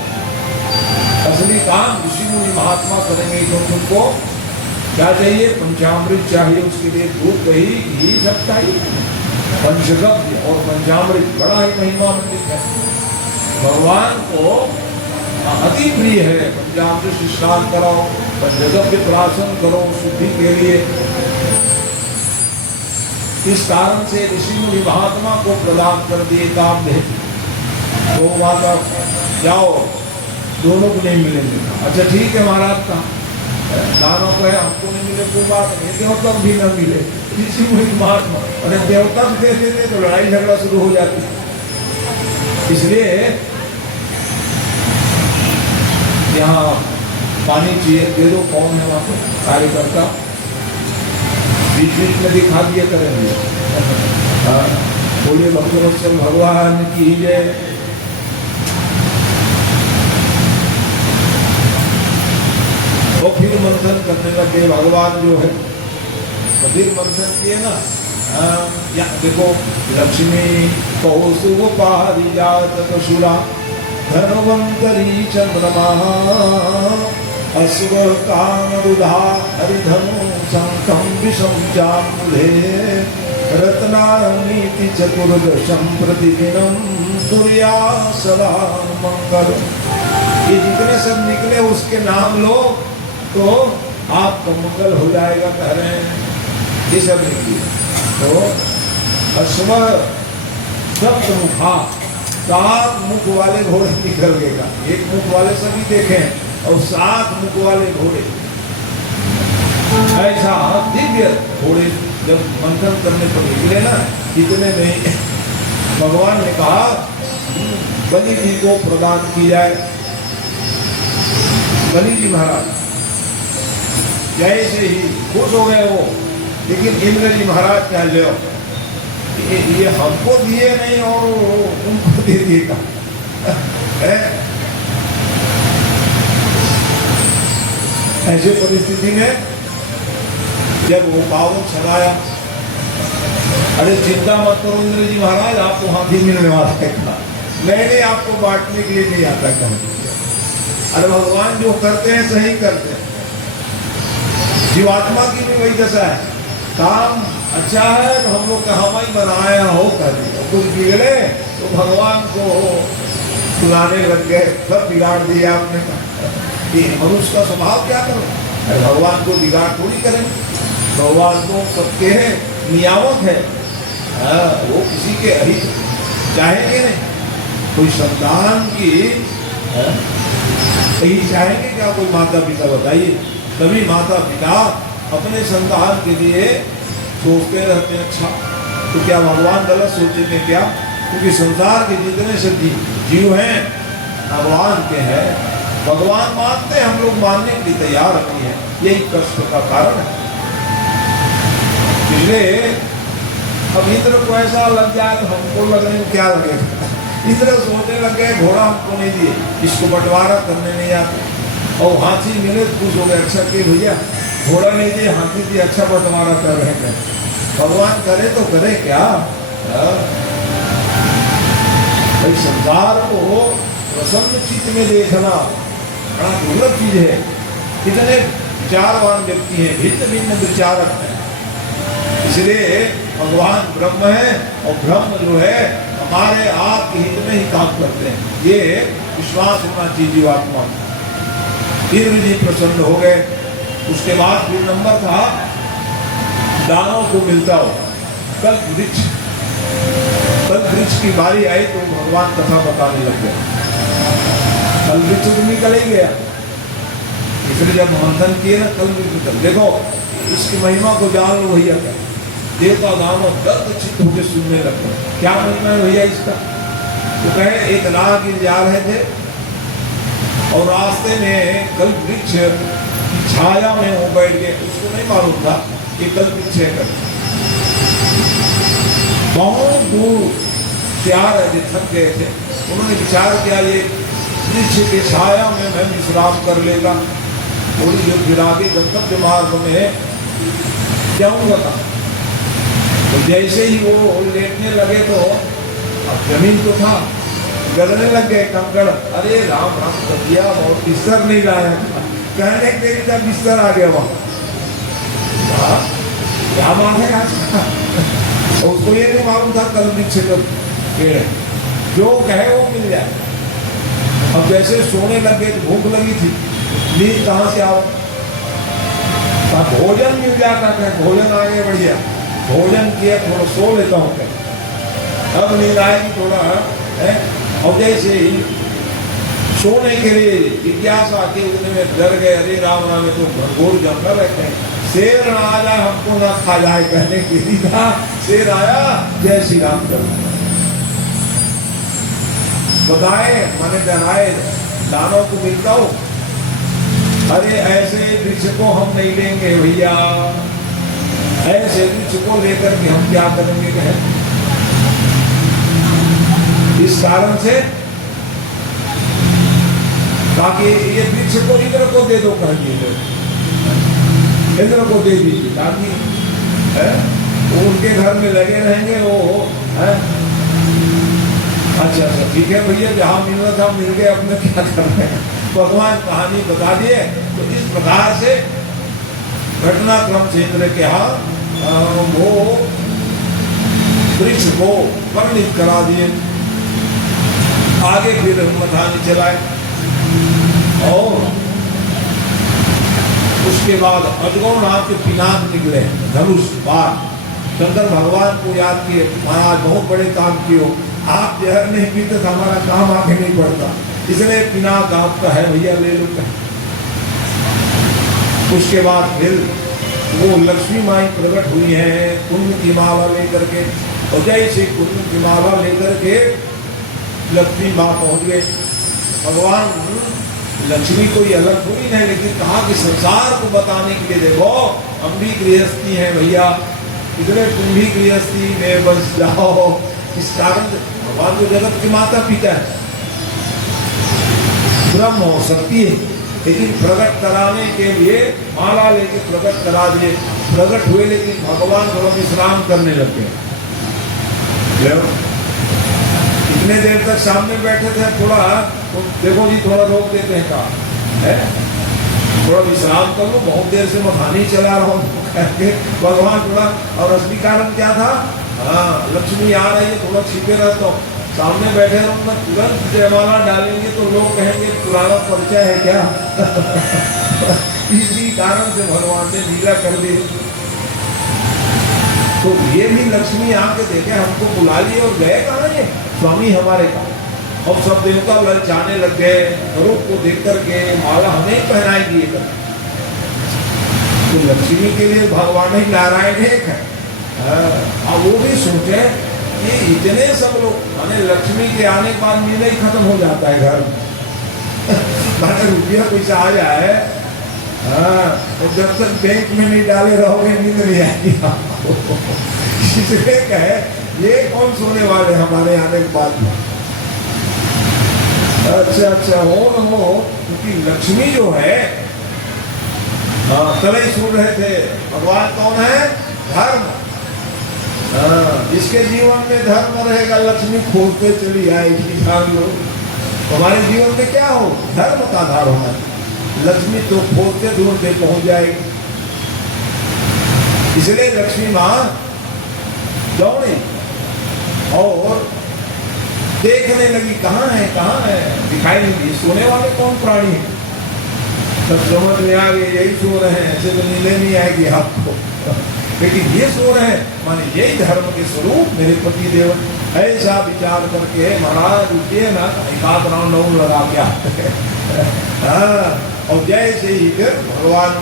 असली काम ऋषि मुनि महात्मा करेंगे। तो तुमको क्या चाहिए? पंचामृत चाहिए, उसके लिए दूध दही घी सब चाहिए। पंचगव्य और पंचामृत बड़ा ही महिमा मंडित है, भगवान को अति प्रिय है। पंचामृत से स्नान कराओ, पंचगव्य प्राशन करो शुद्धि के लिए। इस कारण से ऋषि मुनि महात्मा को प्रदान कर दिए काम दे। तो माता जाओ, दोनों को नहीं मिलेंगे। अच्छा ठीक है महाराज का दानों को है, हमको नहीं मिले कोई बात नहीं, देवता भी न मिले, ऋषि मुनि महात्मा और देवता भी दे देते तो लड़ाई झगड़ा शुरू हो जाती। इसलिए यहाँ पानी चाहिए, दे दो। कौन है वहाँ पर कार्यकर्ता? बीच बीच में दिखा दिया करेंगे। बोलिए भक्तवत्सल भगवान की जय। और फिर मंथन करने लगे भगवान जो है, तो फिर मंथन किए ना। या देखो, लक्ष्मी कौसुभ पारिजात कसुरा धनवंतरी चंद्रमा अश्व कामरुधा हरिधनु शंखं विषं चामुले रत्नानीति चतुर्दशं प्रतिदिनं सूर्या सदा मंगल। ये जितने सब निकले उसके नाम लो तो आपका मंगल हो जाएगा, कह रहे हैं। ये सब निकले तो अश्व सप्तमुखा, 7 मुख वाले घोड़े निकल गएगा। एक मुख वाले सभी देखे और 7 मुख वाले घोड़े, ऐसा दिव्य घोड़े जब मंथन करने पर निकले ना, इतने नहीं भगवान ने कहा बलि जी को प्रदान की जाए। बलि जी महाराज जैसे ही खुश हो गए वो, लेकिन इंद्र जी महाराज क्या ले ये हमको दिए नहीं और उनको दे दिएगा। ऐसे परिस्थिति में जब वो पावन छलाया, अरे चिंता मत करो इंद्र जी महाराज, आपको हाथी मिलने वाला है। मैंने आपको बांटने के लिए नहीं आता कहा। अरे भगवान जो करते हैं सही करते हैं। जीवात्मा की भी वही दशा है, काम अच्छा है तो हम लोग कहा ही बनाया हो कर दिया, कुछ बिगड़े तो भगवान को सुनाने लग गए, सब बिगाड़ दिया आपने। ये मनुष्य का स्वभाव क्या करो? अरे भगवान को बिगाड़ थोड़ी करें, भगवान तो सबके है, नियामक है। वो किसी के अहित चाहेंगे नहीं। कोई संतान की यही चाहेंगे क्या कोई माता पिता? बताइए। सभी माता पिता अपने संतान के लिए सोचते रहते हैं अच्छा, तो क्या भगवान गलत सोचेंगे क्या? क्योंकि संसार के जितने से जीव हैं भगवान के हैं। भगवान मानते हैं, हम लोग मानने के लिए तैयार नहीं है, यही कष्ट का कारण है। इसलिए अब इंद्र को ऐसा लग जाए तो हमको लगने में क्या लगेगा? इंद्र सोचने लग गए घोड़ा हमको नहीं दिए, इसको बंटवारा करने नहीं आते। और हाथी मिले तो खुश हो गए, अच्छा कि भैया घोड़ा नहीं दिए हाथी दिए, अच्छा बंटवारा कर रहे हैं। भगवान करे तो करे क्या? भाई संसार को प्रसन्न चित्त में देखना बड़ा दुर्लभ चीज है। कितने विचारवान व्यक्ति हैं, भिन्न भिन्न विचारक हैं। इसलिए भगवान ब्रह्म है और ब्रह्म जो है हमारे आपके हित में ही काम करते हैं, ये विश्वास होना चाहिए जीवात्मा। इंद्र जी प्रसन्न हो गए। उसके बाद फिर नंबर था दानों को मिलता हो कल्प वृक्ष। कल्प वृक्ष की बारी आई तो भगवान कथा बताने लग गए। कल्प वृक्ष तो निकल ही गया। इसलिए जब मंथन किए ना कल्प वृक्ष, देखो इसकी महिमा को जान लो भैया। क्या देवता दानव दर्द चित्त होकर सुनने लग गए, क्या महिमा है भैया इसका? तो कहे एक राहगीर जा रहे थे और रास्ते में कल्प वृक्ष की छाया में वो बैठ गए। उसको नहीं मालूम था कि कल्प वृक्ष है। कर बहुत दूर से आ रहे थे, थक गए थे। उन्होंने विचार किया ये वृक्ष की छाया में मैं विश्राम कर लेगा। थोड़ी जो फिर आगे गंतव्य मार्ग में जाऊंगा था। तो जैसे ही वो लेटने लगे तो अब जमीन तो था, गलने लग गए कंकड़। अरे राम राम कर दिया और बिस्तर नहीं लाया, कहने के लिए बिस्तर आ गया वहां। क्या मान है आज का? उसको ये नहीं मालूम था कल वृक्ष पेड़ जो कहे वो मिल जाए। अब जैसे सोने लग गए, भूख लगी थी, नींद कहाँ से आओ? भोजन मिल जाता था, भोजन आ गया बढ़िया, भोजन किया, थोड़ा सो लेता हूँ, अब नींद आएगी थोड़ा है। और जैसे ही सोने के लिए जिज्ञासा के उतने में डर गए, अरे राम राम तो घनघोर जंगल रहते हैं, शेर ना आ जाए हमको ना खा जाए, कहने के लिए था। शेर आया, जय श्री राम कर बताए, माने डराए, दानों को मिलता हो। अरे ऐसे वृक्ष को हम नहीं लेंगे भैया, ऐसे वृक्ष को लेकर के हम क्या करेंगे? कहें इस कारण से ताकि ये वृक्ष को इंद्र को दे दो, कह दिए इंद्र को दे दीजिए, ताकि वो उनके घर में लगे रहेंगे। वो है अच्छा अच्छा ठीक है भैया, जहाँ मिलना था मिल गए, अपने क्या कर रहे हैं? भगवान कहानी बता दिए। तो इस प्रकार से घटनाक्रम से इंद्र के यहाँ वो वृक्ष को वर्णित करा दिए। आगे फिर कहानी चलाए और उसके बाद अजगौर नाम के पिनाक निकले, धनुष बाण। शंकर भगवान को याद किए, महाराज बहुत बड़े काम किए, आप जहर नहीं पीते तो हमारा काम आगे नहीं बढ़ता, इसलिए पिनाक आपका है भैया, ले लो। उसके बाद फिर वो लक्ष्मी माई प्रकट हुई है कुंभ की माला लेकर के, और जैसे कुंभ की माला लेकर के लक्ष्मी माँ पहुंच गए। भगवान लक्ष्मी कोई अलग हुई नहीं, लेकिन कहा कि संसार को बताने के लिए देखो हम भी गृहस्थी हैं भैया, इसलिए तुम भी गृहस्थी में बस जाओ। इस कारण भगवान को जगत के माता पिता है, ब्रह्म हो सकती है, लेकिन प्रकट कराने के लिए माला लेके प्रकट करा दिए। प्रकट हुए लेकिन भगवान थोड़ा विश्राम करने लग गए। इतने देर तक सामने बैठे थे, थोड़ा तो देखो जी थोड़ा रोक देते हैं, कहा है थोड़ा विश्राम कर लो, बहुत देर से मैं खानी चला रहा हूँ कहते भगवान थोड़ा। और असली कारण क्या था? हाँ, लक्ष्मी आ रही है, थोड़ा छिपे रहता हूँ, सामने बैठे रहूंगा, तुरंत जयमाला डालेंगे तो लोग कहेंगे पुराना परिचय है क्या? इसी कारण से भगवान ने लीला कर दी। तो ये भी लक्ष्मी आके देखे, हमको बुला लिए और गए कहाँ ये स्वामी हमारे का। अब सब देवता ललचाने लग गए, स्वरूप को देख करके माला हमें पहनाएगी। तो लक्ष्मी के लिए भगवान ही नारायण एक है। अब वो भी सोचे कि इतने सब लोग, माने लक्ष्मी के आने के बाद नींद ही खत्म हो जाता है घर में। माने रुपया पैसा आ जाए, तो जब तक बैंक में नहीं डाले रहोगे नींद नहीं आएगी आपको। इसलिए कहे ये कौन सोने वाले हमारे आने के बाद में। अच्छा हो न हो, क्योंकि लक्ष्मी जो है तले सुन रहे थे। भगवान कौन है? धर्म। जिसके जीवन में धर्म रहेगा लक्ष्मी खोजते चली आएगी। ध्यान लो, हमारे जीवन में क्या हो? धर्म का आधार होना, लक्ष्मी तो खोजते ढूंढते पहुंच जाएगी। इसलिए लक्ष्मी माँ दौड़ी और देखने लगी, कहाँ है दिखाई नहीं दी। सोने वाले कौन प्राणी है? सब समझ में आ गए, यही सो रहे हैं, ऐसे तो नींद नहीं आएगी आपको। लेकिन ये सो रहे हैं, माने यही धर्म के स्वरूप मेरे पति देव। ऐसा विचार करके महाराज रुकिए ना, एकाध राउंड लगा के आते हैं। और जैसे ही फिर भगवान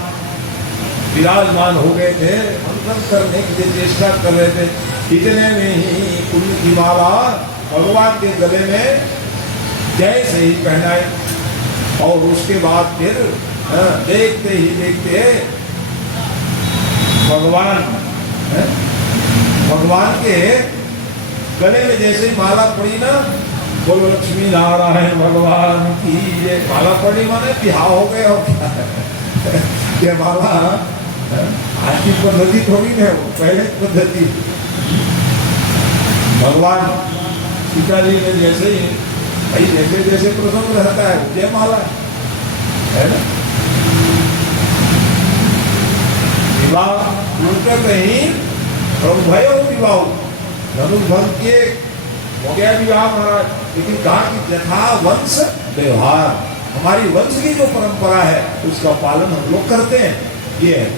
विराजमान हो गए थे, मंथन करने की चेष्टा कर रहे थे, इतने में ही कुंभ की माला भगवान के गले में जैसे ही पहनाए। और उसके बाद फिर देखते ही देखते भगवान के गले में जैसे ही माला पड़ी ना, बोलो लक्ष्मी नारायण भगवान की ये माला पड़ी, माने बिहार हो गए और क्या है। जयमाला आज की पद्धति थोड़ी है, वो पहले की पद्धति। भगवान सीता जी ने जैसे ही भाई जैसे जैसे प्रसंग रहता है जयमाला है ना। विवाह नहीं प्रभु भय हो विवाह, धनुष भंग किए हो गया विवाह महाराज, लेकिन कहा कि यथा वंश व्यवहार, हमारी वंश की जो परंपरा है उसका पालन हम लोग करते हैं। ये है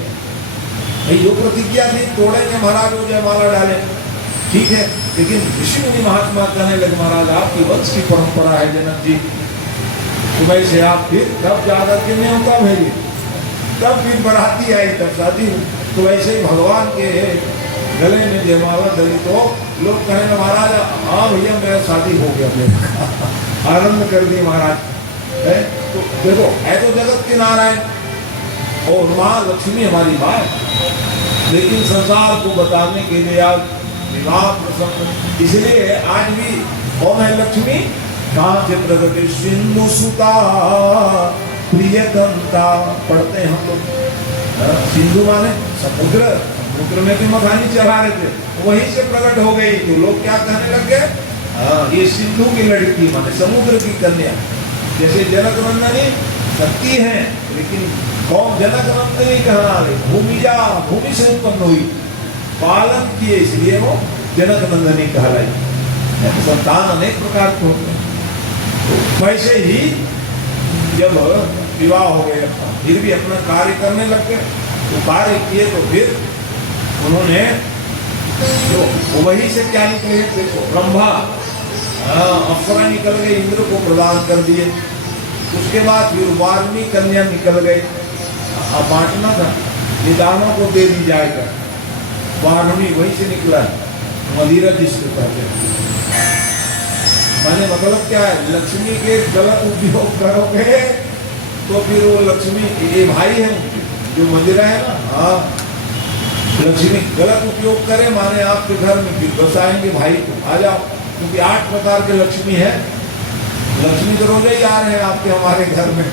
भाई जो प्रतिज्ञा थी तोड़ेंगे महाराज, वो जयमाला डाले ठीक है, लेकिन ऋषि मुनि महात्मा कहने लगे महाराज आपकी वंश की परंपरा है जनक जी, तो वैसे आप फिर तब जाकर के न्योता भेजे, तब फिर बराती आई तब शादी हुई। तो वैसे ही भगवान के गले में जयमाला डली तो लोग कहेंगे महाराज हाँ भैया मेरा शादी हो गया, मेरा आनंद कर दी महाराज है। तो देखो है तो जगत के नारायण और माँ लक्ष्मी हमारी माँ है, लेकिन संसार को बताने के लिए आज विवाह प्रसंग, इसलिए आज भी कौन है लक्ष्मी, कहाँ से प्रगति सिंधु सुता प्रियतंता पढ़ते हैं हम लोग। सिंधु माने समुद्र, समुद्र में भी मखानी चला रहे थे, वहीं से प्रकट हो गई। तो लोग क्या कहने लग गए ये सिंधु की लड़की माने समुद्र की कन्या। जैसे जनक नंदनी शक्ति है, लेकिन कौन जनक नंदनी कहना है, भूमिजा भूमि से उत्पन्न हुई, पालन किए इसलिए वो जनक नंदनी कहलाई। संतान अनेक प्रकार के होते हैं। तो वैसे ही जब विवाह हो गया फिर भी अपना कार्य करने लग गए, तो कार्य किए तो फिर उन्होंने जो वही से क्या निकले देखो, ब्रह्मा अप्सरा निकल गए, इंद्र को प्रदान कर दिए। उसके बाद फिर वारुणी कन्या निकल गए, अब बांटना था, निदानों को दे दी जाएगा। वारुणी वहीं से निकला है, मदिरा जिसको कहते हैं। माने मतलब क्या है, लक्ष्मी के गलत उपयोग करोगे तो फिर वो लक्ष्मी ये भाई है जो मदिरा है ना, हाँ लक्ष्मी गलत उपयोग करे माने आपके घर में फिर बसाएंगे भाई को, आ जाओ, क्योंकि 8 प्रकार के लक्ष्मी है। लक्ष्मी तो रोज ही आ रहे हैं आपके हमारे घर में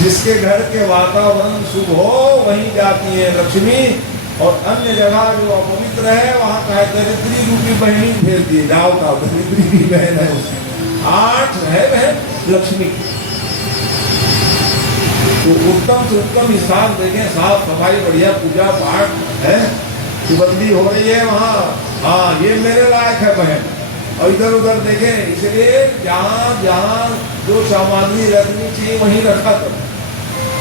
जिसके घर के वातावरण शुभ हो वहीं जाती है लक्ष्मी, और अन्य जगह जो अपवित्र है वहाँ का दरिद्री रूपी बहनी भेज दिए जाओ का, दरिद्री की बहन है उसकी 8 है बहन लक्ष्मी। तो उत्तम से उत्तम स्थान देखें, साफ सफाई बढ़िया पूजा पाठ है, सुगंधी हो रही है वहाँ, हाँ ये मेरे लायक है बहन। और इधर उधर देखें, इसलिए जहाँ जहाँ जो सामग्री रखनी चाहिए वहीं रखा करो,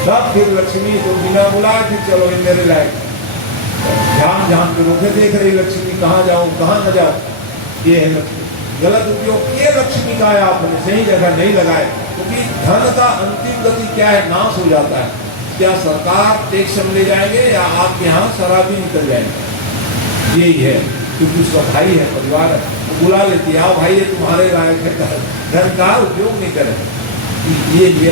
तब फिर लक्ष्मी तो बिना बुलाए फिर चलो ये मेरे लायक। ध्यान ध्यान के रोके देख रही लक्ष्मी, कहाँ जाऊँ कहाँ न जाऊँ, ये है लक्ष्मी। गलत उपयोग किए लक्ष्मी का है आपने, सही जगह नहीं लगाए, क्योंकि धन का अंतिम गति क्या है, नाश हो जाता है। क्या सरकार टैक्स ले जाएंगे या आपके यहाँ शराबी निकल जाएंगे, यही है। क्योंकि उसका भाई है, परिवार है, वो बुला लेती है, आओ भाई ये तुम्हारे लायक है, धन का उपयोग नहीं करें ये।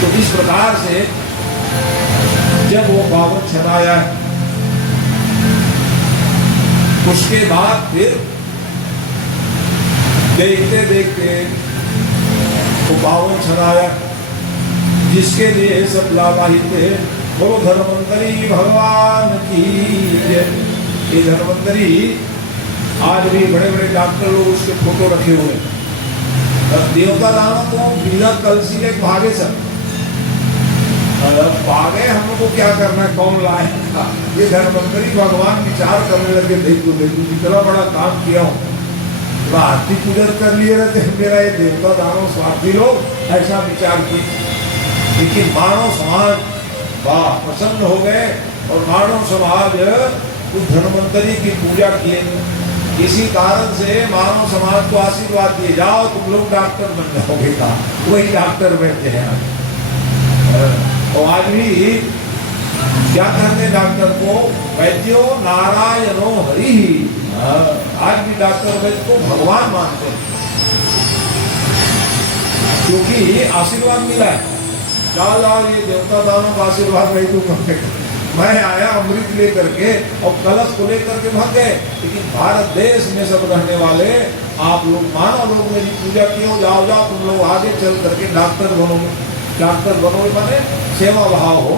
तो इस प्रकार से जब वो बावन छनाया उसके बाद फिर देखते देखते वो बावन छनाया जिसके लिए सब लाभान्वित थे। बोलो धर्मंतरी भगवान की जय। ये धर्मंतरी आज भी बड़े बड़े डॉक्टर लोग उसके फोटो रखे हुए, देवता दानों को बिना कलसी ले भागे सब भागे, हम लोग को क्या करना है, कौन लाएगा। ये धर्मंतरी भगवान विचार करने लगे, देखो देखो कितना बड़ा काम किया हूँ, आरती पूजन कर लिए रहते मेरा ये देवता दानव स्वार्थी लोग ऐसा विचार किए। लेकिन मानव समाज वाह प्रसन्न हो गए और मानव समाज उस धन्वंतरी की पूजा किए। इसी कारण से मानव समाज को आशीर्वाद दिए, जाओ तुम लोग डॉक्टर बन जाओगे, का वही डॉक्टर बैठे हैं और आज भी क्या कहते हैं डॉक्टर को, वैद्यो नारायणो हरि। आज भी डॉक्टर वैद्य को भगवान मानते हैं क्योंकि आशीर्वाद मिला है। जाओ जाओ ये देवता दानों का आशीर्वाद नहीं दूंगा, मैं आया अमृत लेकर के और कलश को लेकर के भाग गए। लेकिन भारत देश में सब रहने वाले आप लोग मानव लोग मेरी पूजा किए हो, जाओ जाओ तुम लोग आगे चल करके डॉक्टर बनोगे। डॉक्टर बनो माने सेवा भाव हो।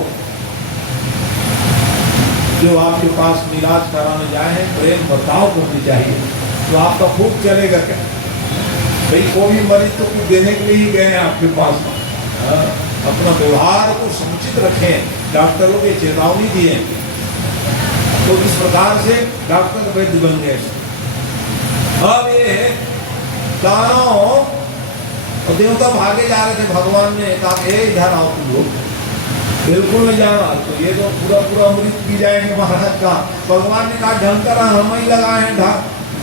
जो आपके पास इलाज कराने जाए हैं प्रेम बर्ताव करनी चाहिए, तो आपका खूब चलेगा क्या? भाई कोई मरीज तो कुछ देने के लिए ही गए हैं आपके पास। अपना व्यवहार को समुचित रखें, डॉक्टरों के चेतावनी दिए। तो इस प्रकार से डॉक्टर वैद्य बन गए। अब ये दानव और देवता भागे जा रहे थे, भगवान ने कहा इधर आओ तुम लोग, बिल्कुल नहीं जाना। तो ये तो पूरा पूरा अमृत पी जाएंगे महाराज का। भगवान ने कहा ढंग करा, हम ही लगाए हैं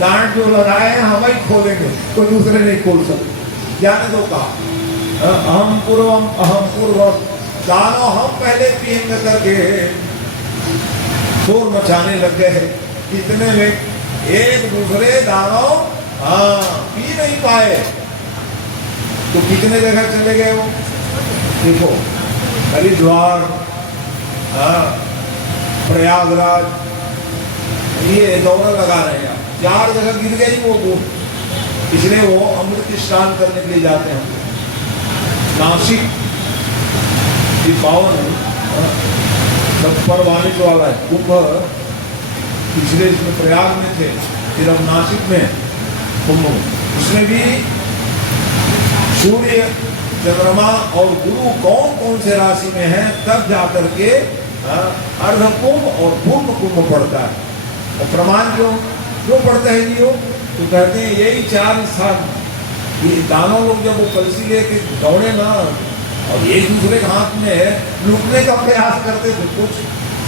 डांट जो लगाए हैं हम ही खोलेंगे, कोई दूसरे नहीं खोल सकते। जाने दो कहा अहम पूर्वम दानव हम पहले पिएंगे करके शोर मचाने लग गए। इतने में एक दूसरे दानव पी नहीं पाए तो कितने जगह चले गए वो। देखो हरिद्वार, प्रयागराज, ये दौरा लगा रहे हैं, 4 जगह गिर गई वो, इसलिए वो अमृत स्नान करने के लिए जाते हैं। नासिक ये पावन परवानिश वाला है कुंभ, पिछले इसमें प्रयाग में थे, फिर अब नासिक में कुंभ। उसमें भी सूर्य, चंद्रमा और गुरु कौन कौन से राशि में है, तब जाकर के अर्ध कुंभ और पूर्ण कुंभ पड़ता है। और प्रमाण क्यों पड़ता है जी? तो कहते हैं यही 4 स्थान। ये दानव लोग जब वो कलसी लेके दौड़े ना और एक दूसरे के हाथ में लूटने का प्रयास करते थे, कुछ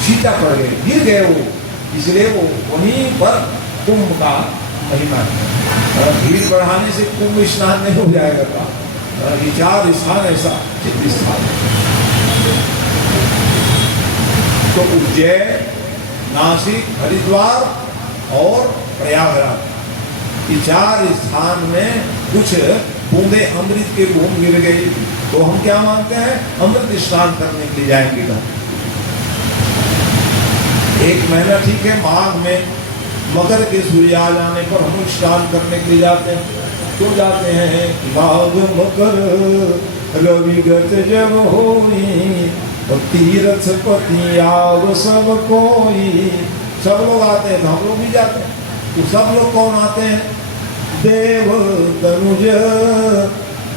सीता पड़ गए, गिर गए वो। इसलिए वो वहीं पर कुंभ का महिमा है। भीड़ बढ़ाने से कुंभ स्नान नहीं हो जाएगा था। ये 4 स्थान ऐसा चित्त स्थान है। तो उज्जैन, नासिक, हरिद्वार और प्रयागराज, ये 4 स्थान में कुछ बूंदे अमृत के बूंद गिर गई। तो हम क्या मानते हैं? अमृत स्नान करने के लिए जाएंगे। का 1 महीना ठीक है, माघ में मकर के सूर्य आ जाने पर हम स्नान करने के लिए जाते हैं। क्यों जाते हैं? माघ मकर रविगत जब होई और तीरथ पति आव सब कोई। सब लोग आते हैं तो हम लोग भी जाते हैं। तो सब लोग कौन आते हैं? देव तनुज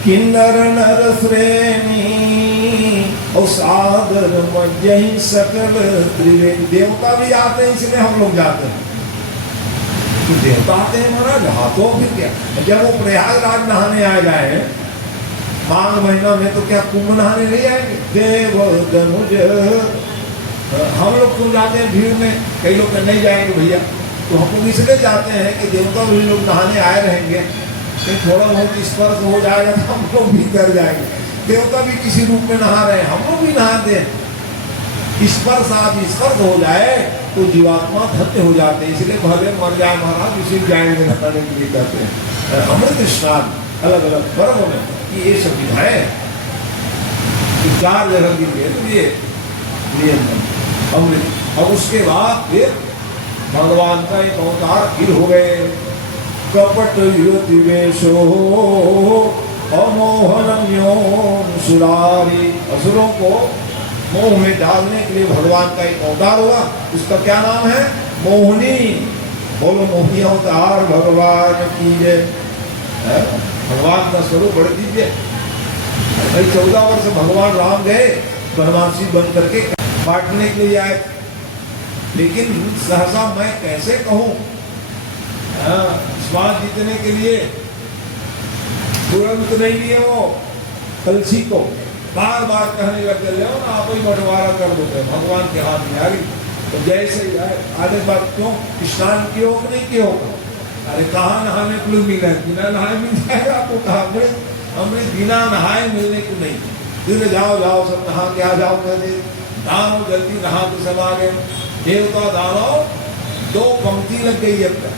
किन्नर नर श्रेणी और सादर मज्जहि सकल त्रिवेणी। देवता भी आते हैं, इसलिए हम लोग जाते हैं। तो देवता आते हैं महाराज, हाथों फिर क्या। जब वो प्रयागराज नहाने आ जाए माघ महीना में, तो क्या कुंभ नहाने नहीं आएंगे? देव तनुज हम लोग क्यों जाते हैं भीड़ में? कई लोग नहीं जाएंगे भैया, तो हम लोग इसलिए जाते हैं कि देवता भी लोग नहाने आए रहेंगे, कहीं थोड़ा बहुत स्पर्श हो जाएगा तो हम लोग भी कर जाएंगे। देवता भी किसी रूप में नहा रहे हैं, हम लोग भी नहाते हैं। स्पर्श हो जाए तो जीवात्मा धन्य हो जाते हैं। इसलिए भले मर जाए महाराज, इसी जाएंगे नहाने के लिए कहते हैं। अमृत स्नान अलग अलग पर्व में ये सुविधाएं 4 जगह गिर गए। तो ये अमृत। और उसके बाद फिर भगवान का एक अवतार फिर हो गए। कपट युति वेशो अमोहनम योम सुरारी। असुरों को मोह में डालने के लिए भगवान का एक अवतार हुआ। उसका क्या नाम है? मोहिनी। बोलो मोहिनी अवतार भगवान की जय। भगवान का स्वरूप बढ़ दीजिए। 14 वर्ष भगवान राम गए वनवासी बन करके बांटने के लिए आए, लेकिन सहसा मैं कैसे कहूं, स्वाद जीतने के लिए तुरंत नहीं लिए वो कलसी को, बार बार कहने लग गए ना आप ही बंटवारा कर दो। भगवान के हाथ में आ गई। तो जैसे ही आने बात क्यों स्नान किए हो कि नहीं किए हो? अरे कहाँ नहाने को मिला है? बिना नहाए मिल जाएगा आपको? कहा अमृत बिना नहाए मिलने को नहीं। फिर जाओ सब नहा के आ जाओ। कहते दानव जल्दी नहा के सब आ गए। देवता दानव 2 पंक्ति लग गई अब तक।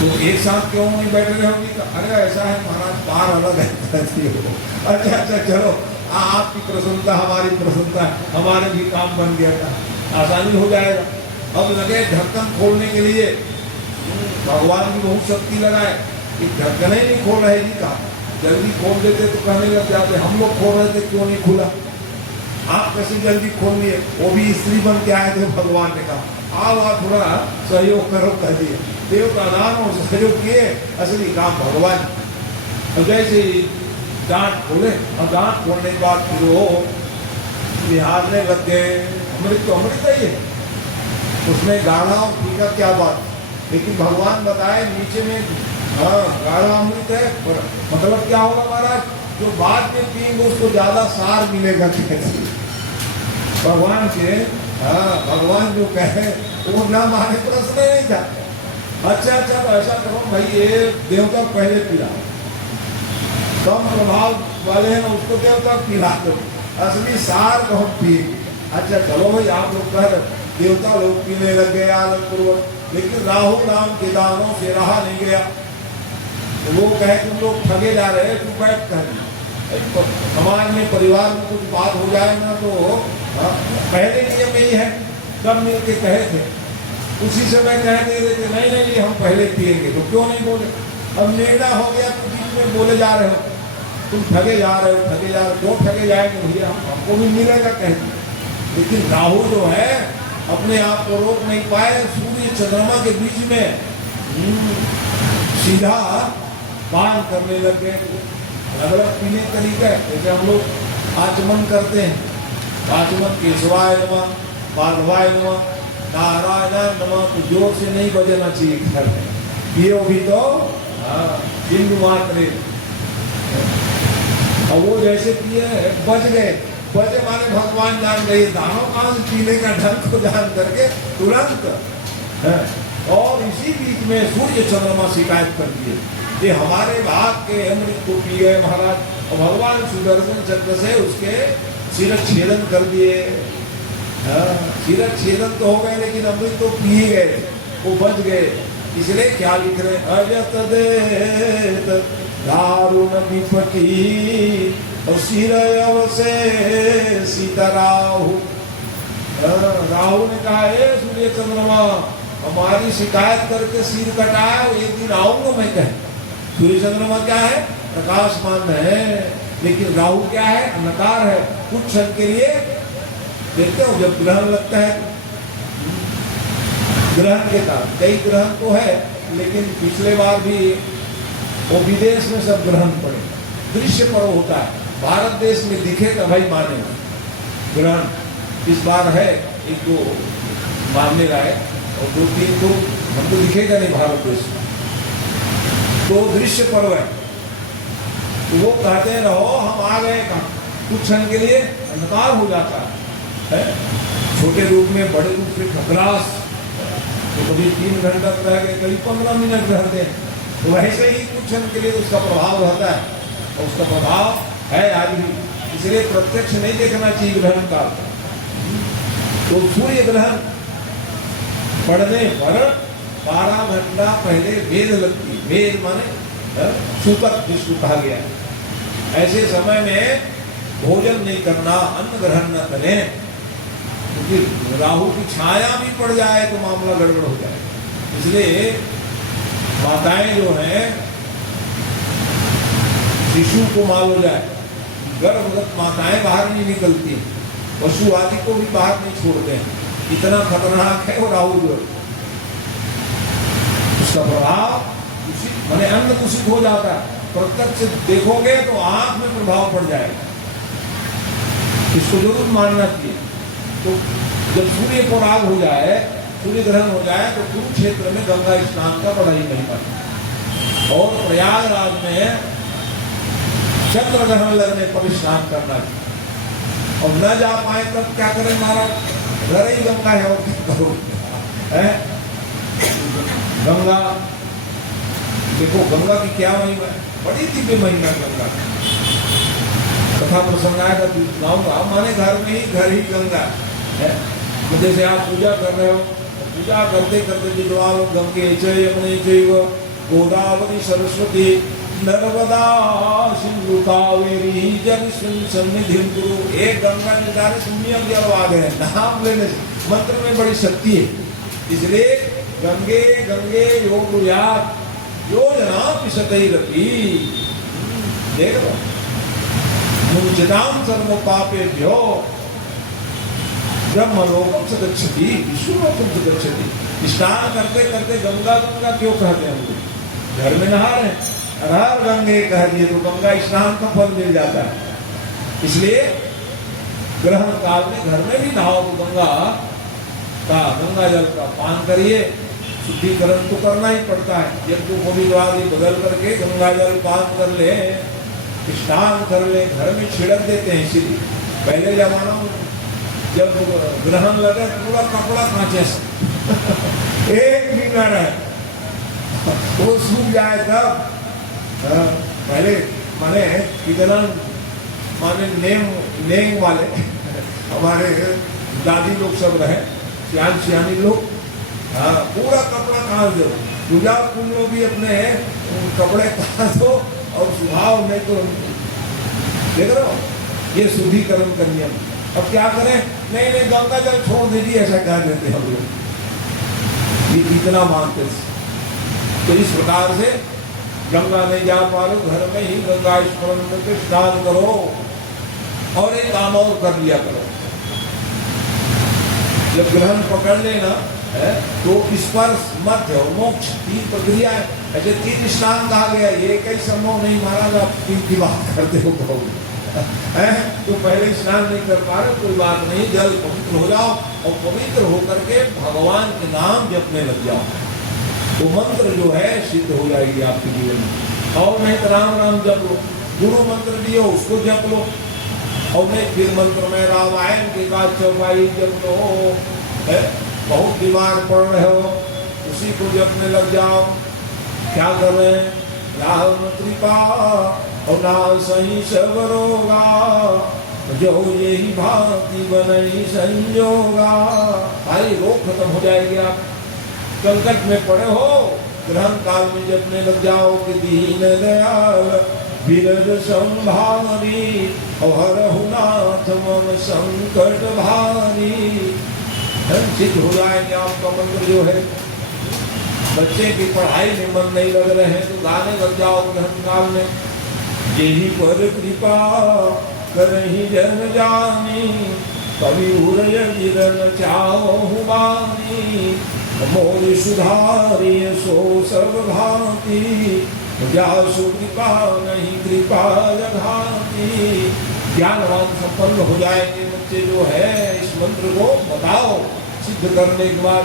तो एक साथ क्यों नहीं बैठ रहे होगी? अरे ऐसा है महाराज, पार अलग है। अच्छा चलो, आपकी प्रसन्नता हमारी प्रसन्नता, हमारे भी काम बन गया था, आसानी हो जाएगा। अब लगे ढक्कन खोलने के लिए। भगवान की बहुत शक्ति लगाए, ढक्कन ही नहीं खोल रहे जी। कहा जल्दी खोल देते तो कहने लग जाते हम लोग खोल रहे थे क्यों नहीं खुला, आप कैसे जल्दी खोल लिए, वो भी स्त्री बन के आए थे। भगवान ने कहा आओ आप थोड़ा सहयोग करो, कह दिए देवता दानव सहयोग किए, असली काम भगवान। और जैसे दांत खोले और दांत खोलने के बाद फिर वो निहारने लग गए, अमृत तो अमृत है ये, उसमें गाढ़ा और फीका क्या बात, लेकिन भगवान बताए नीचे में गाढ़ा अमृत है, पर मतलब क्या होगा महाराज, जो बाद में पिएंगे उसको ज्यादा सार मिलेगा। कैसे भगवान के भगवान जो कहे वो ना माने प्रश्न नहीं था। अच्छा अच्छा तो ऐसा करो भाई, ये देवता पहले पिला, कम प्रभाव वाले हैं उसको देवता पिला दो, असली सार को हम पिए। अच्छा चलो भाई आप लोग कह रहे देवता लोग पीने लग गए आनंद पूर्वक, लेकिन राहु नाम के दानों से रहा नहीं गया, तो वो कहे तुम लोग ठगे जा रहे, तू बैठ कर समाज में परिवार में कुछ बात हो जाए ना तो पहले नियम यही है, सब मिल के कहे थे, उसी समय कह दे रहे थे नहीं नहीं हम पहले पिएंगे, तो क्यों नहीं बोले, अब निर्णय हो गया तो बीच में बोले जा रहे हो, तुम ठगे जा रहे हो, ठगे जा रहे हो, क्यों ठगे जाएंगे भैया, हमको भी मिलेगा कहेंगे। लेकिन राहु जो है अपने आप को रोक नहीं पाए, सूर्य चंद्रमा के बीच में सीधा पान करने लग गए। अलग अलग पीने का तरीका है, जैसे हम लोग आचमन करते हैं, आचमन केशवाय नमः, माधवाय नमः, नारायण नमः, तो जोर से नहीं बजना चाहिए घर में, पियो भी तो बिंदु मात्र। और वो जैसे पिए बच गए, बचे माने भगवान जान गए दानों कहाँ से पीने का ढंग को जान करके तुरंत है। और इसी बीच में सूर्य चंद्रमा शिकायत कर दिए कि हमारे भाग के अमृत को पी गए महाराज, और भगवान सुदर्शन चक्र से उसके सिर छेदन कर दिए। सिर छेदन तो हो गए लेकिन अमृत तो पी गए, वो बच गए। इसलिए क्या लिख रहे, अजत देत दारुण विपटी और सिर अवसे सीता राहु। राहु ने कहा हे सूर्य चंद्रमा, हमारी शिकायत करके सिर कटाया, एक दिन आऊंगा मैं कहे। सूर्य चंद्रमा क्या है, प्रकाशमान है, लेकिन राहु क्या है, अंधकार है। कुछ क्षण के लिए देखते हो जब ग्रहण लगता है, ग्रहण के कारण कई ग्रहण तो है, लेकिन पिछले बार भी वो विदेश में सब ग्रहण पड़े, दृश्य पर्व होता है, भारत देश में दिखेगा भाई मानेगा ग्रहण। इस बार है एक दो मानने लायक और दो तीन तो हमको दिखेगा नहीं भारत देश में, तो दृश्य पर्व है। तो वो कहते रहो हम आ गए, कुछ क्षण के लिए अंधकार हो जाता है, छोटे रूप में बड़े रूप में खतरास, तो कभी 3 घंटा रह गए, कभी 15 मिनट रहते हैं, तो वैसे ही कुछ क्षण के लिए उसका प्रभाव रहता है, और उसका प्रभाव है आज भी। इसलिए प्रत्यक्ष नहीं देखना चाहिए ग्रहण का। तो सूर्य ग्रहण पड़ने पर 12 घंटा पहले वेद लगती, वेद माने सूतक जिसको कहा गया है। ऐसे समय में भोजन नहीं करना, अन्न ग्रहण न करें, क्योंकि राहु की छाया भी पड़ जाए तो मामला गड़बड़ हो जाए। इसलिए माताएं जो हैं, शिशु को मालूम हो जाए, गर्भवत माताएं बाहर नहीं निकलती, पशु आदि को भी बाहर नहीं छोड़ते हैं, इतना खतरनाक है वो राहु जो, उसका प्रभाव माने अन्न दूषित हो जाता है। प्रत्यक्ष देखोगे तो आंख में प्रभाव पड़ जाएगा, इसको जरूर मानना चाहिए। तो जब सूर्य को राग हो जाए, सूर्य ग्रहण हो जाए, तो कुरुक्षेत्र में गंगा स्नान का बड़ा ही महिमा है, और प्रयागराज में चंद्र ग्रहण लगने पर स्नान करना चाहिए। और न जा पाए तब क्या करें महाराज, घर ही गंगा है और क्या करो है? गंगा देखो, गंगा की क्या महिमा है, बड़ी दिव्य महिमा गंगा। कथा प्रसंग आएगा तो सुनाऊंगा, माने घर में ही घर ही गंगा है। जैसे आप पूजा कर रहे हो, पूजा करते करते विद्वान गंगे च यमुने चैव गोदावरी सरस्वती नर्मदा सिंधु कावेरी जल सन्निधि गुरु। एक गंगा निधारे शून्य जल आ गए, नाम लेने से मंत्र में बड़ी शक्ति है। इसलिए गंगे गंगे योग याद योजना पिसतई रखी, देख लो, मुंचिताम सर्व पापेभ्यो ब्रह्मलोकम से गच्छति विष्णुलोकम से गच्छति। स्नान करते करते गंगा गंगा क्यों कहते हैं हम लोग? घर में नहा रहे हैं, हर गंगे कह दिए तो गंगा स्नान का फल मिल जाता है। इसलिए ग्रहण काल में घर में भी नहाओ तो गंगा जल का पान करिए। शुद्धिकरण तो करना ही पड़ता है। यज्ञ पवित्र बदल करके गंगा जल पान कर ले, स्नान कर ले, घर में छिड़क देते हैं। इसीलिए पहले जमाना में जब ग्रहण लगे पूरा कपड़ा कांचे से एक भी न रहे, वो सूख जाए तब। पहले माने कितना माने नेम वाले हमारे दादी लोग सब रहे, सियानी लोग, पूरा कपड़ा कांच दो। पूजा पुण्य भी अपने कपड़े कांच दो और सुहाव नहीं तो देख रहे हो, ये शुद्धिकरण का नियम। अब क्या करें? नहीं गंगा जल छोड़ दीजिए, ऐसा कह देते हम लोग, ये इतना मानते थे। तो इस प्रकार से गंगा नहीं जा पा रहे, घर में ही गंगा स्मरण करके स्नान करो और एक काम और कर लिया करो। जब ग्रहण पकड़ लेना है तो स्पर्श, मध्य और मोक्ष 3 प्रक्रिया है। ऐसे 3 स्नान कहा गया, ये कई संभव नहीं महाराज आप 3 की बात करते हो कहोगे तो पहले स्नान नहीं कर पा रहे, कोई बात नहीं, जल पवित्र हो जाओ और पवित्र होकर के भगवान के नाम जपने लग जाओ, तो मंत्र जो है सिद्ध हो जाएगी आपके जीवन में। और नहीं तो राम राम जप लो, गुरु मंत्र दियो उसको जप लो, और नहीं फिर मंत्र में रामायण की बात चौपाई जप लो, बहुत बीमार पड़ रहे हो उसी को जपने लग जाओ। क्या कर रहे हैं? राम कृपा और ना सही सब रोगा, जो यही भांति बनई संजोगा। भाई रोग खत्म हो जाएगी। आप संकट में पड़े हो, ग्रहण काल में जपने लग जाओ कि दीन दयाल विरज संभारी और हरहु नाथ मम संकट भारी। सिद्ध हो जाएंगे आपका मंत्र जो है। बच्चे की पढ़ाई में मन नहीं लग रहे हैं तो गाने लग जाओ ग्रहण काल में। यही पर कृपा करहि जन जानी, कवि उरय गिरन चाहो बानी। मोर सुधारिय सो सब भांति, जासु कृपा नहीं कृपा जघाती। ज्ञानवान संपन्न हो जाएंगे बच्चे जो है। इस मंत्र को बताओ, सिद्ध करने के बाद